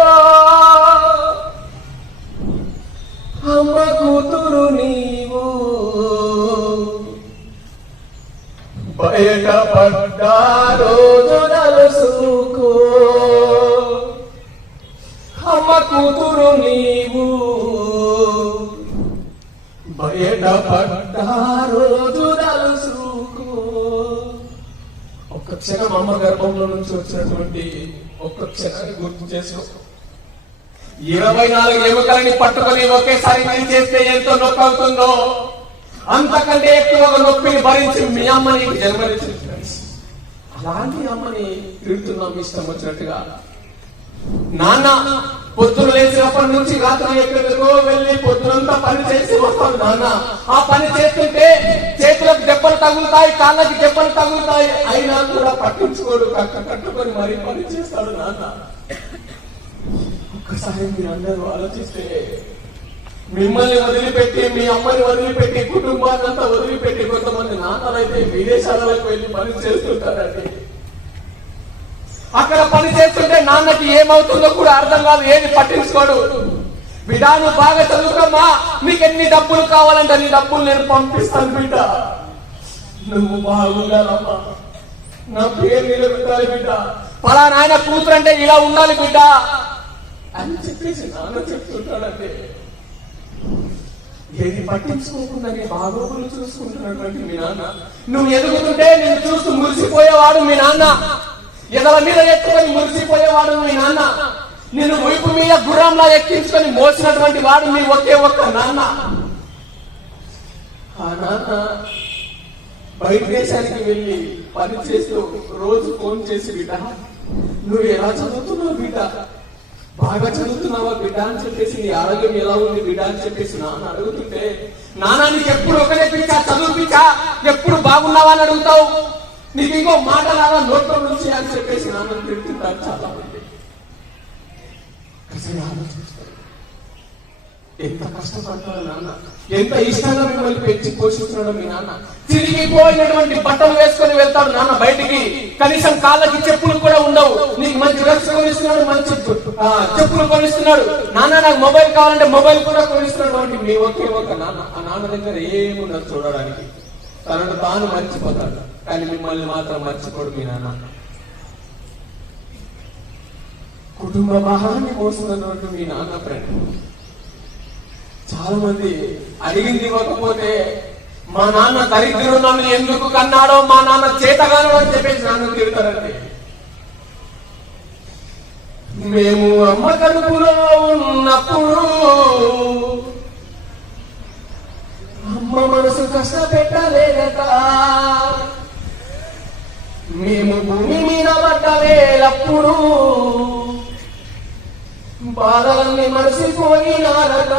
అమ్మ కూతురు నీవు, బయటపడ్డా రోజు నలుసుకో. అమ్మ కూతురు నీవు, బయటపడ్డా రోజు నలుసుకో. ఒక్క క్షణం అమ్మ గర్భంలో నుంచి వచ్చినటువంటి ఒక్క క్షణాన్ని గుర్తు చేసుకో. 24 ఎముకలని పట్టుకొని ఒకేసారి చేస్తే ఎంతో నొప్పి అవుతుందో అంతకంటే ఎక్కువగా నొప్పిని భరించి మీ అమ్మని జన్మనిచ్చింది ఫ్రెండ్స్. అలాంటి అమ్మని తిడుతున్నాం ఇష్టం వచ్చినట్టుగా. నాన్న పొద్దున లేచినప్పటి నుంచి రాత్రి ఎక్కడికో వెళ్ళి పొద్దునంతా పని చేసి వస్తాడు నాన్న. ఆ పని చేస్తుంటే చేతులకు దెబ్బలు తగులుతాయి, కాళ్ళకి దెబ్బలు తగులుతాయి, అయినా కూడా పట్టించుకోడు, కట్టుకొని మరీ పని చేస్తాడు నాన్న. ఒక్కసారి మీరు అందరూ ఆలోచిస్తే, మిమ్మల్ని వదిలిపెట్టి, మీ అమ్మని వదిలిపెట్టి, కుటుంబాన్నంతా వదిలిపెట్టి కొంతమంది నాన్నలైతే విదేశాలకు వెళ్ళి పని చేస్తుంటారండి. అక్కడ పని చేస్తుంటే నాన్నకి ఏమవుతుందో కూడా అర్థం కాదు, ఏది పట్టించుకోడు. బిడ్డ నువ్వు బాగా చదువుకోమ్మా, నీకు ఎన్ని డబ్బులు కావాలంటే అన్ని డబ్బులు నేను పంపిస్తాను బిడ్డ, నువ్వు బాగుండాలమ్మా, నా పేరు నిలబెట్టాలి బిడ్డ, పలానా ఆయన కూతురు అంటే ఇలా ఉండాలి బిడ్డ అని చెప్పేసి నాన్న చెప్తుంటాడంటే, ఏది పట్టించుకోకుండా నీ బాగోగులు చూసుకుంటున్నటువంటి మీ నాన్న, నువ్వు ఎదుగుతుంటే నేను చూస్తూ మురిసిపోయేవాడు మీ నాన్న, ఎదల మీద ఎత్తుకొని మురిసిపోయేవాడు మీ నాన్న, నేను వైపు మీద గుర్రంలా ఎక్కించుకొని మోసినటువంటి వాడు మీ ఒకే ఒక్క నాన్న. ఆ నాన్న బయట దేశానికి వెళ్ళి పని చేస్తూ రోజు ఫోన్ చేసి, బిడ్డ నువ్వు ఎలా చదువుతున్నావు బిడ్డ, బాగా చదువుతున్నావా బిడ్డ అని చెప్పేసి, నీ ఆరోగ్యం ఎలా ఉంది బిడ్డ అని చెప్పేసి నాన్న అడుగుతుంటే, నాన్న నీకు ఎప్పుడు ఒకటే పిచ్చా, చదువు పిచ్చా, ఎప్పుడు బాగున్నావా అని అడుగుతావు, నీకు ఇంకో మాటలాగా నోట్లో నుంచి అని చెప్పేసి నాన్న తిడుతుంటారు చాలా మంది. ఎంత కష్టపడతాడు నాన్న, ఎంత ఇష్టంగా మిమ్మల్ని పెంచి పోషిస్తున్నాడు మీ నాన్న. చిరిగిపోయినటువంటి బట్టలు వేసుకొని వెళ్తాడు నాన్న బయటికి, కనీసం కాళ్ళకి చెప్పులు కూడా ఉండవు, నీకు మంచి డ్రెస్ కొనిస్తున్నాడు, మంచి చెప్పులు కొనిస్తున్నాడు నాన్న, నాకు మొబైల్ కావాలంటే మొబైల్ కూడా కొనిస్తున్నాడు. మీ ఒకే ఒక నాన్న, ఆ నాన్న దగ్గర ఏముండదు చూడడానికి, తనను తాను మర్చిపోతాడు, కానీ మిమ్మల్ని మాత్రం మర్చిపోడు మీ నాన్న. కుటుంబ భారాన్ని మోస్తున్నటువంటి మీ నాన్న ఫ్రెండ్. చాలా మంది అడిగింది ఇవ్వకపోతే, మా నాన్న దరిద్రుడు నన్ను ఎందుకు కన్నాడో, మా నాన్న చేతగాను అని చెప్పేసి నాన్న తిడతారండి. మేము అమ్మ కడుపులో ఉన్నప్పుడు అమ్మ మనసు కష్టపెట్టలేదట, మేము భూమి మీద పడ్డ వేలప్పుడు బాధలన్నీ మరసిపోయినారట.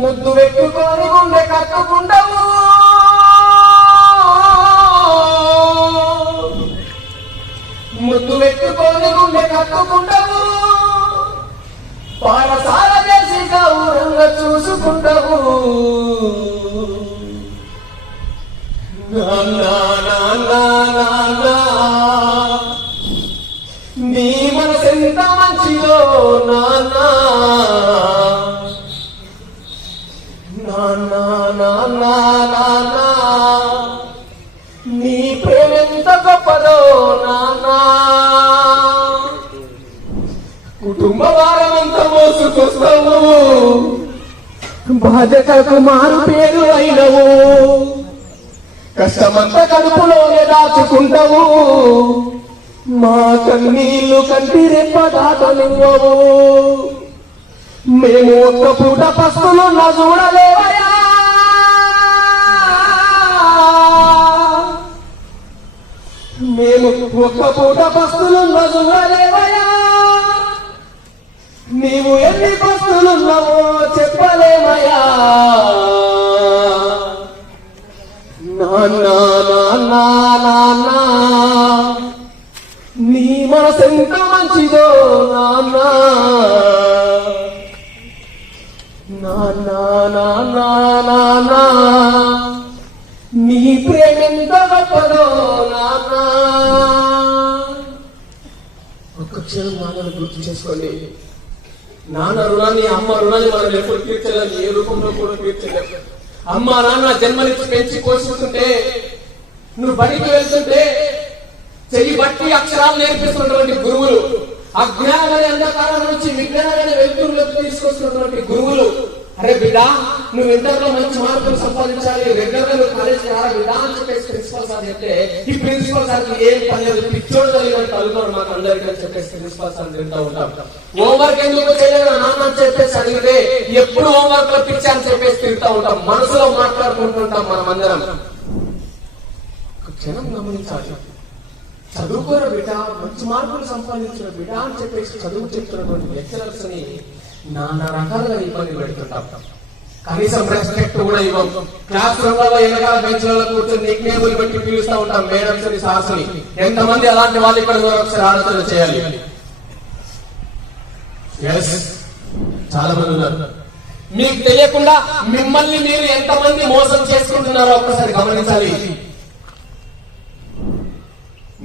ముద్దు పెట్టుకొని గుండె కట్టుకుంటాము, ముద్దు పెట్టుకొని గుండె కట్టుకుంటాము, పాఠశాల చేసి గౌరవంగా చూసుకుంటాము. నీ మనసెంత మంచిదో నాన్న, నాన్న నాన్న నాన్న, నీ ప్రేమెంత గొప్పదో నాన్న. కుటుంబ భారమంతా మోసుకొస్తావు, బాధ్యతకు మారు పేరు అయినవు, కష్టమంతా కడుపులోనే దాచుకుంటావు, మా కన్నీళ్లు కంటి రెప్ప దాటనివ్వవు. మేము ఒక్క పూట పస్తులున్న చూడలేవయా, మేము ఒక్క పూట పస్తులున్న చూడలేవయా, నీవు ఎన్ని పస్తులున్నావో చెప్పలేమయా. నాన్న నాన్న నాన్న, నీ మనసెంత మంచిదో నాన్న, నాన్న నాన్న నాన్న, నీ ప్రేమెంత గొప్పదో నాన్న. ఒక్క క్షణం నాన్నను గుర్తు చేసుకోండి. నాన్న రుణాన్ని, అమ్మ రుణాన్ని మనం ఎప్పుడు తీర్చలేము, ఏ రూపంలో కూడా తీర్చలేము. అమ్మ నాన్న జన్మనిచ్చి పెంచి పోషిస్తుంటే, నువ్వు బడికి వెళ్తుంటే చెయ్యి బట్టి అక్షరాలు నేర్పిస్తున్నటువంటి గురువులు, అజ్ఞానమైన అంధకారం నుంచి విజ్ఞానమైన వెలుతురులోకి తీసుకొస్తున్నటువంటి గురువులు, అరే బిడ్డ నువ్వు ఇంటర్లో మంచి మార్కులు సంపాదించాలి, రెగ్యులర్ గా నువ్వు కాలేజీకి రారా బిడ్డ అని చెప్పేసి ప్రిన్సిపల్ సార్ చెప్తే, ఈ ప్రిన్సిపల్ సార్కి ఏం పని లేదు, పిచ్చోడు కలిగినట్టు అడుగుతారు మాకు అందరికీ అని చెప్పేసి ప్రిన్సిపల్ సార్ తింటూ ఉంటాం. హోంవర్క్ ఎందుకు చేయలేదు నాన్న అని చెప్పేసి అడిగితే ఎప్పుడు హోంవర్క్ లో పిచ్చా అని చెప్పేసి తింటూ ఉంటాం, మనసులో మాట్లాడుకుంటుంటాం మనం అందరం. క్షణం గమనించాలి, చదువుకోరా బిడ్డ, మంచి మార్కులు సంపాదించిన బిడ్డ అని చెప్పేసి చదువు చెప్తున్నటువంటి లెక్చరర్స్ ని నానా రకాలుగా ఇబ్బంది పెడుతుంటాం. కనీసం రెస్పెక్ట్ కూడా ఇవ్వం. క్లాస్ రూమ్ లో ఎనకాల బెంచ్లలో కూర్చొని నిక్ నేములు పెట్టి పిలుస్తూ ఉంటాం మేడమ్స్ ని, సార్స్ ని. ఎంతమంది అలాంటి వాళ్ళు ఇక్కడ ఒకసారి ఆలోచన చేయాలి. చాలా మంది ఉన్నారు. మీకు తెలియకుండా మిమ్మల్ని మీరు ఎంతమంది మోసం చేసుకుంటున్నారో ఒక్కసారి గమనించాలి.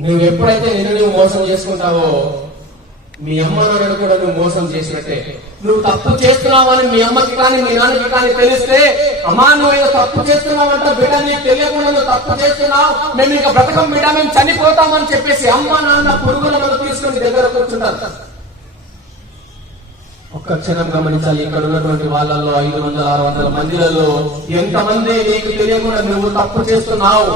నువ్వు ఎప్పుడైతే నువ్వు మోసం చేసుకుంటావో మీ అమ్మ నాన్నను కూడా నువ్వు మోసం చేసినట్టే. నువ్వు తప్పు చేస్తున్నావని మీ అమ్మకి కానీ మీ నాన్నకి కానీ తెలిస్తే, అమ్మా నువ్వు ఏదో తప్పు చేస్తున్నావంట బిడ్డ, నీకు తెలియకుండా నువ్వు తప్పు చేస్తున్నావు, మేము ఇక బ్రతకం బిడ్డ, మేము చనిపోతామని చెప్పేసి అమ్మ నాన్న పురుగులను తీసుకుని దగ్గర కూర్చుంటారు. ఒక్క క్షణం గమనించాలి, ఇక్కడ ఉన్నటువంటి వాళ్ళల్లో 500-600 మందిలలో ఎంతమంది నీకు తెలియకుండా నువ్వు తప్పు చేస్తున్నావు,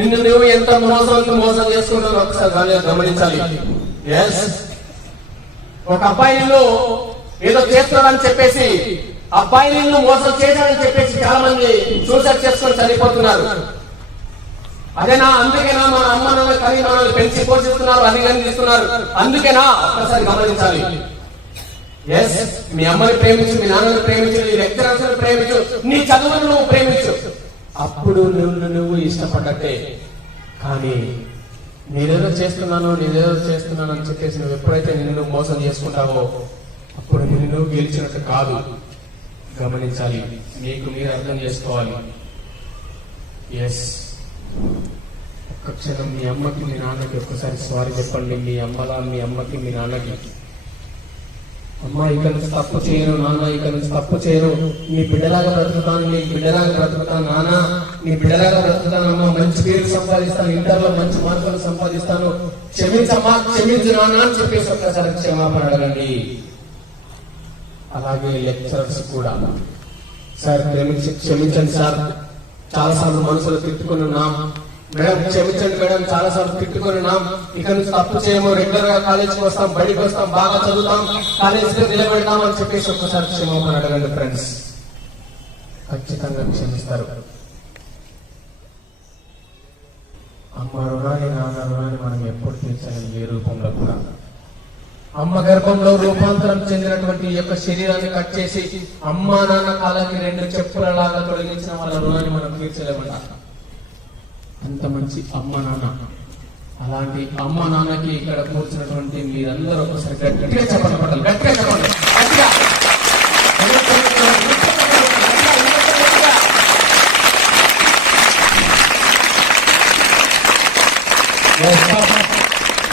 నిన్ను నువ్వు ఎంత మోసం చేసుకుంటావు ఒకసారి గమనించాలి. ఒక అబ్బాయిలో ఏదో చేస్తున్నాడని చెప్పేసి, అబ్బాయిని మోసం చేశాడని చెప్పేసి చాలా మంది సూసైడ్ చేసుకొని చనిపోతున్నారు. అదేనా? అందుకేనా మన అమ్మ నాన్న కని మనల్ని పెంచి పోషిస్తున్నారు, అభినందిస్తున్నారు? అందుకేనా? ఒక్కసారి గమనించాలి. మీ అమ్మని ప్రేమించు, మీ నాన్నని ప్రేమించు, నీ లెక్చరర్స్ ప్రేమించు, నీ చదువును నువ్వు ప్రేమించు, అప్పుడు నువ్వు ఇష్టపడ్డట్టే. కానీ నేనేదో చేస్తున్నాను అని చెప్పేసి నువ్వు ఎప్పుడైతే నిన్ను మోసం చేసుకుంటావో అప్పుడు నిన్ను గెలిచినట్టు కాదు. గమనించాలి, మీకు మీరు అర్థం చేసుకోవాలి. ఒక్క క్షణం మీ అమ్మకి మీ నాన్నకి ఒక్కసారి సారీ చెప్పండి. మీ అమ్మకి మీ నాన్నకి, అమ్మ ఇక నుంచి తప్పు చేయను, నాన్న ఇక నుంచి తప్పు చేయను, నీ బిడ్డలాగా బ్రతుకుతాను, నీ బిడ్డలాగా బ్రతుకుతాను, నాన్న నీ బిడ్డలాగా బ్రతుకుతాను, అమ్మ మంచి పేరు సంపాదిస్తాను, ఇంటర్లో మంచి మార్కులు సంపాదిస్తాను, క్షమించమ్మా క్షమించు నాన్న అని చెప్పేసి ఒక్కసారి క్షమాపణ అడగండి. అలాగే లెక్చరర్స్ కూడా, సార్ క్షమించండి సార్, చాలా సార్లు మనసులో తిట్టుకున్నాం, మేడం క్షమించండి మేడం, చాలా సార్లు తిట్టుకున్నాం, ఇక నుంచి తప్పు చేయము, రెగ్యులర్ గా కాలేజీకి వస్తాం, బడికి వస్తాం, బాగా చదువుతాం, కాలేజీకి నిలబెడతాం అని చెప్పేసి ఒక్కసారి క్షమాపణ అడగండి ఫ్రెండ్స్. ఖచ్చితంగా క్షమిస్తారు. అమ్మ రుణాన్ని నాన్న రుణాన్ని మనం ఎప్పుడు తీర్చలేం ఏ రూపంలో కూడా. అమ్మ గర్భంలో రూపాంతరం చెందినటువంటి ఈ యొక్క శరీరాన్ని కట్ చేసి అమ్మా నాన్న కాలానికి 2 చెప్పులలాగా తొలగించిన వాళ్ళ రుణాన్ని మనం తీర్చలేమట. అంత మంచి అమ్మ నాన్న. అలాంటి అమ్మ నాన్నకి ఇక్కడ కూర్చున్నటువంటి మీరందరూ ఒకసారి గట్టిగా చెప్పండి, పట్టాలి గట్టిగా చెప్పండి, గట్టిగా.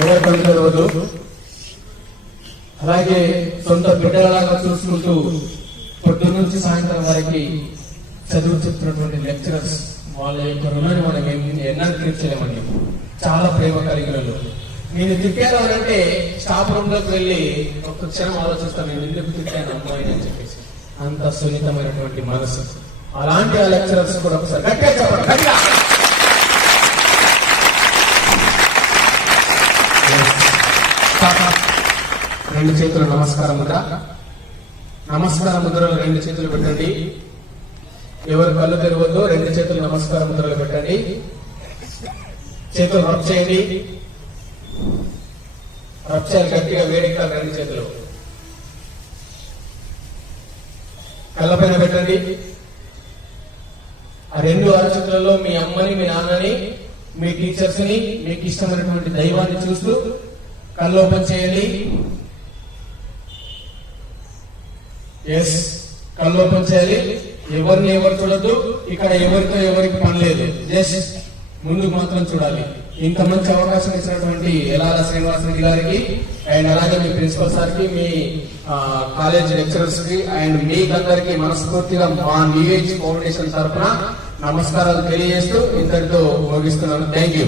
ఎవరు పనిచేయవద్దు. అలాగే సొంత బిడ్డలలాగా చూసుకుంటూ పొద్దున్న నుంచి సాయంత్రం వరకు చదువు చెప్తున్నటువంటి లెక్చరర్స్, వాళ్ళ యొక్క రుణాన్ని మనం ఎన్నడూ తీర్చలేమండి. చాలా ప్రేమ కలిగిన వాళ్ళు. నేను తిట్టాను అంటే స్టాఫ్ రూమ్ లోకి వెళ్ళి ఒక్క క్షణం ఆలోచిస్తాను, నేను ఎందుకు తిట్టాను అమ్మాయిని అని చెప్పేసి. అంత సున్నితమైనటువంటి మనసు. అలాంటి ఆ లెక్చరర్స్ కూడా ఒకసారి గట్టిగా చెప్పండి, గట్టిగా. రెండు చేతులు నమస్కారం ముద్ర. నమస్కార ముద్రలో 2 చేతులు పెట్టండి. ఎవరు కళ్ళు తెరవద్దు, 2 చేతులు నమస్కార ముద్రలో పెట్టండి. చేతులు రబ్ చేయండి. రబ్ చేయాలి గట్టిగా, వేడికాలు 2 చేతులు కళ్ళపైన పెట్టండి. ఆ 2 అరచేతులలో మీ అమ్మని, మీ నాన్నని, మీ టీచర్స్ ని, మీకు ఇష్టమైనటువంటి దైవాన్ని చూస్తూ కళ్ళు ఓపెన్ చేయండి. ఎస్, కళ్ళు ఓపెన్ చేయాలి. ఎవరిని ఎవరు చూడద్దు. ఇక్కడ ఎవరితో ఎవరికి పని లేదు. జస్ట్ ముందుకు మాత్రం చూడాలి. ఇంత మంచి అవకాశం ఇచ్చినటువంటి ఎలాల శ్రీనివాసరెడ్డి గారికి అండ్ అలాగే మీ ప్రిన్సిపల్ సార్కి, మీ కాలేజ్ లెక్చరర్స్ కి అండ్ మీకందరికీ మనస్ఫూర్తిగా మా న్యూఏజ్ ఫౌండేషన్ తరఫున నమస్కారాలు తెలియజేస్తూ ఇంతటితో ముగిస్తున్నాను. Thank you.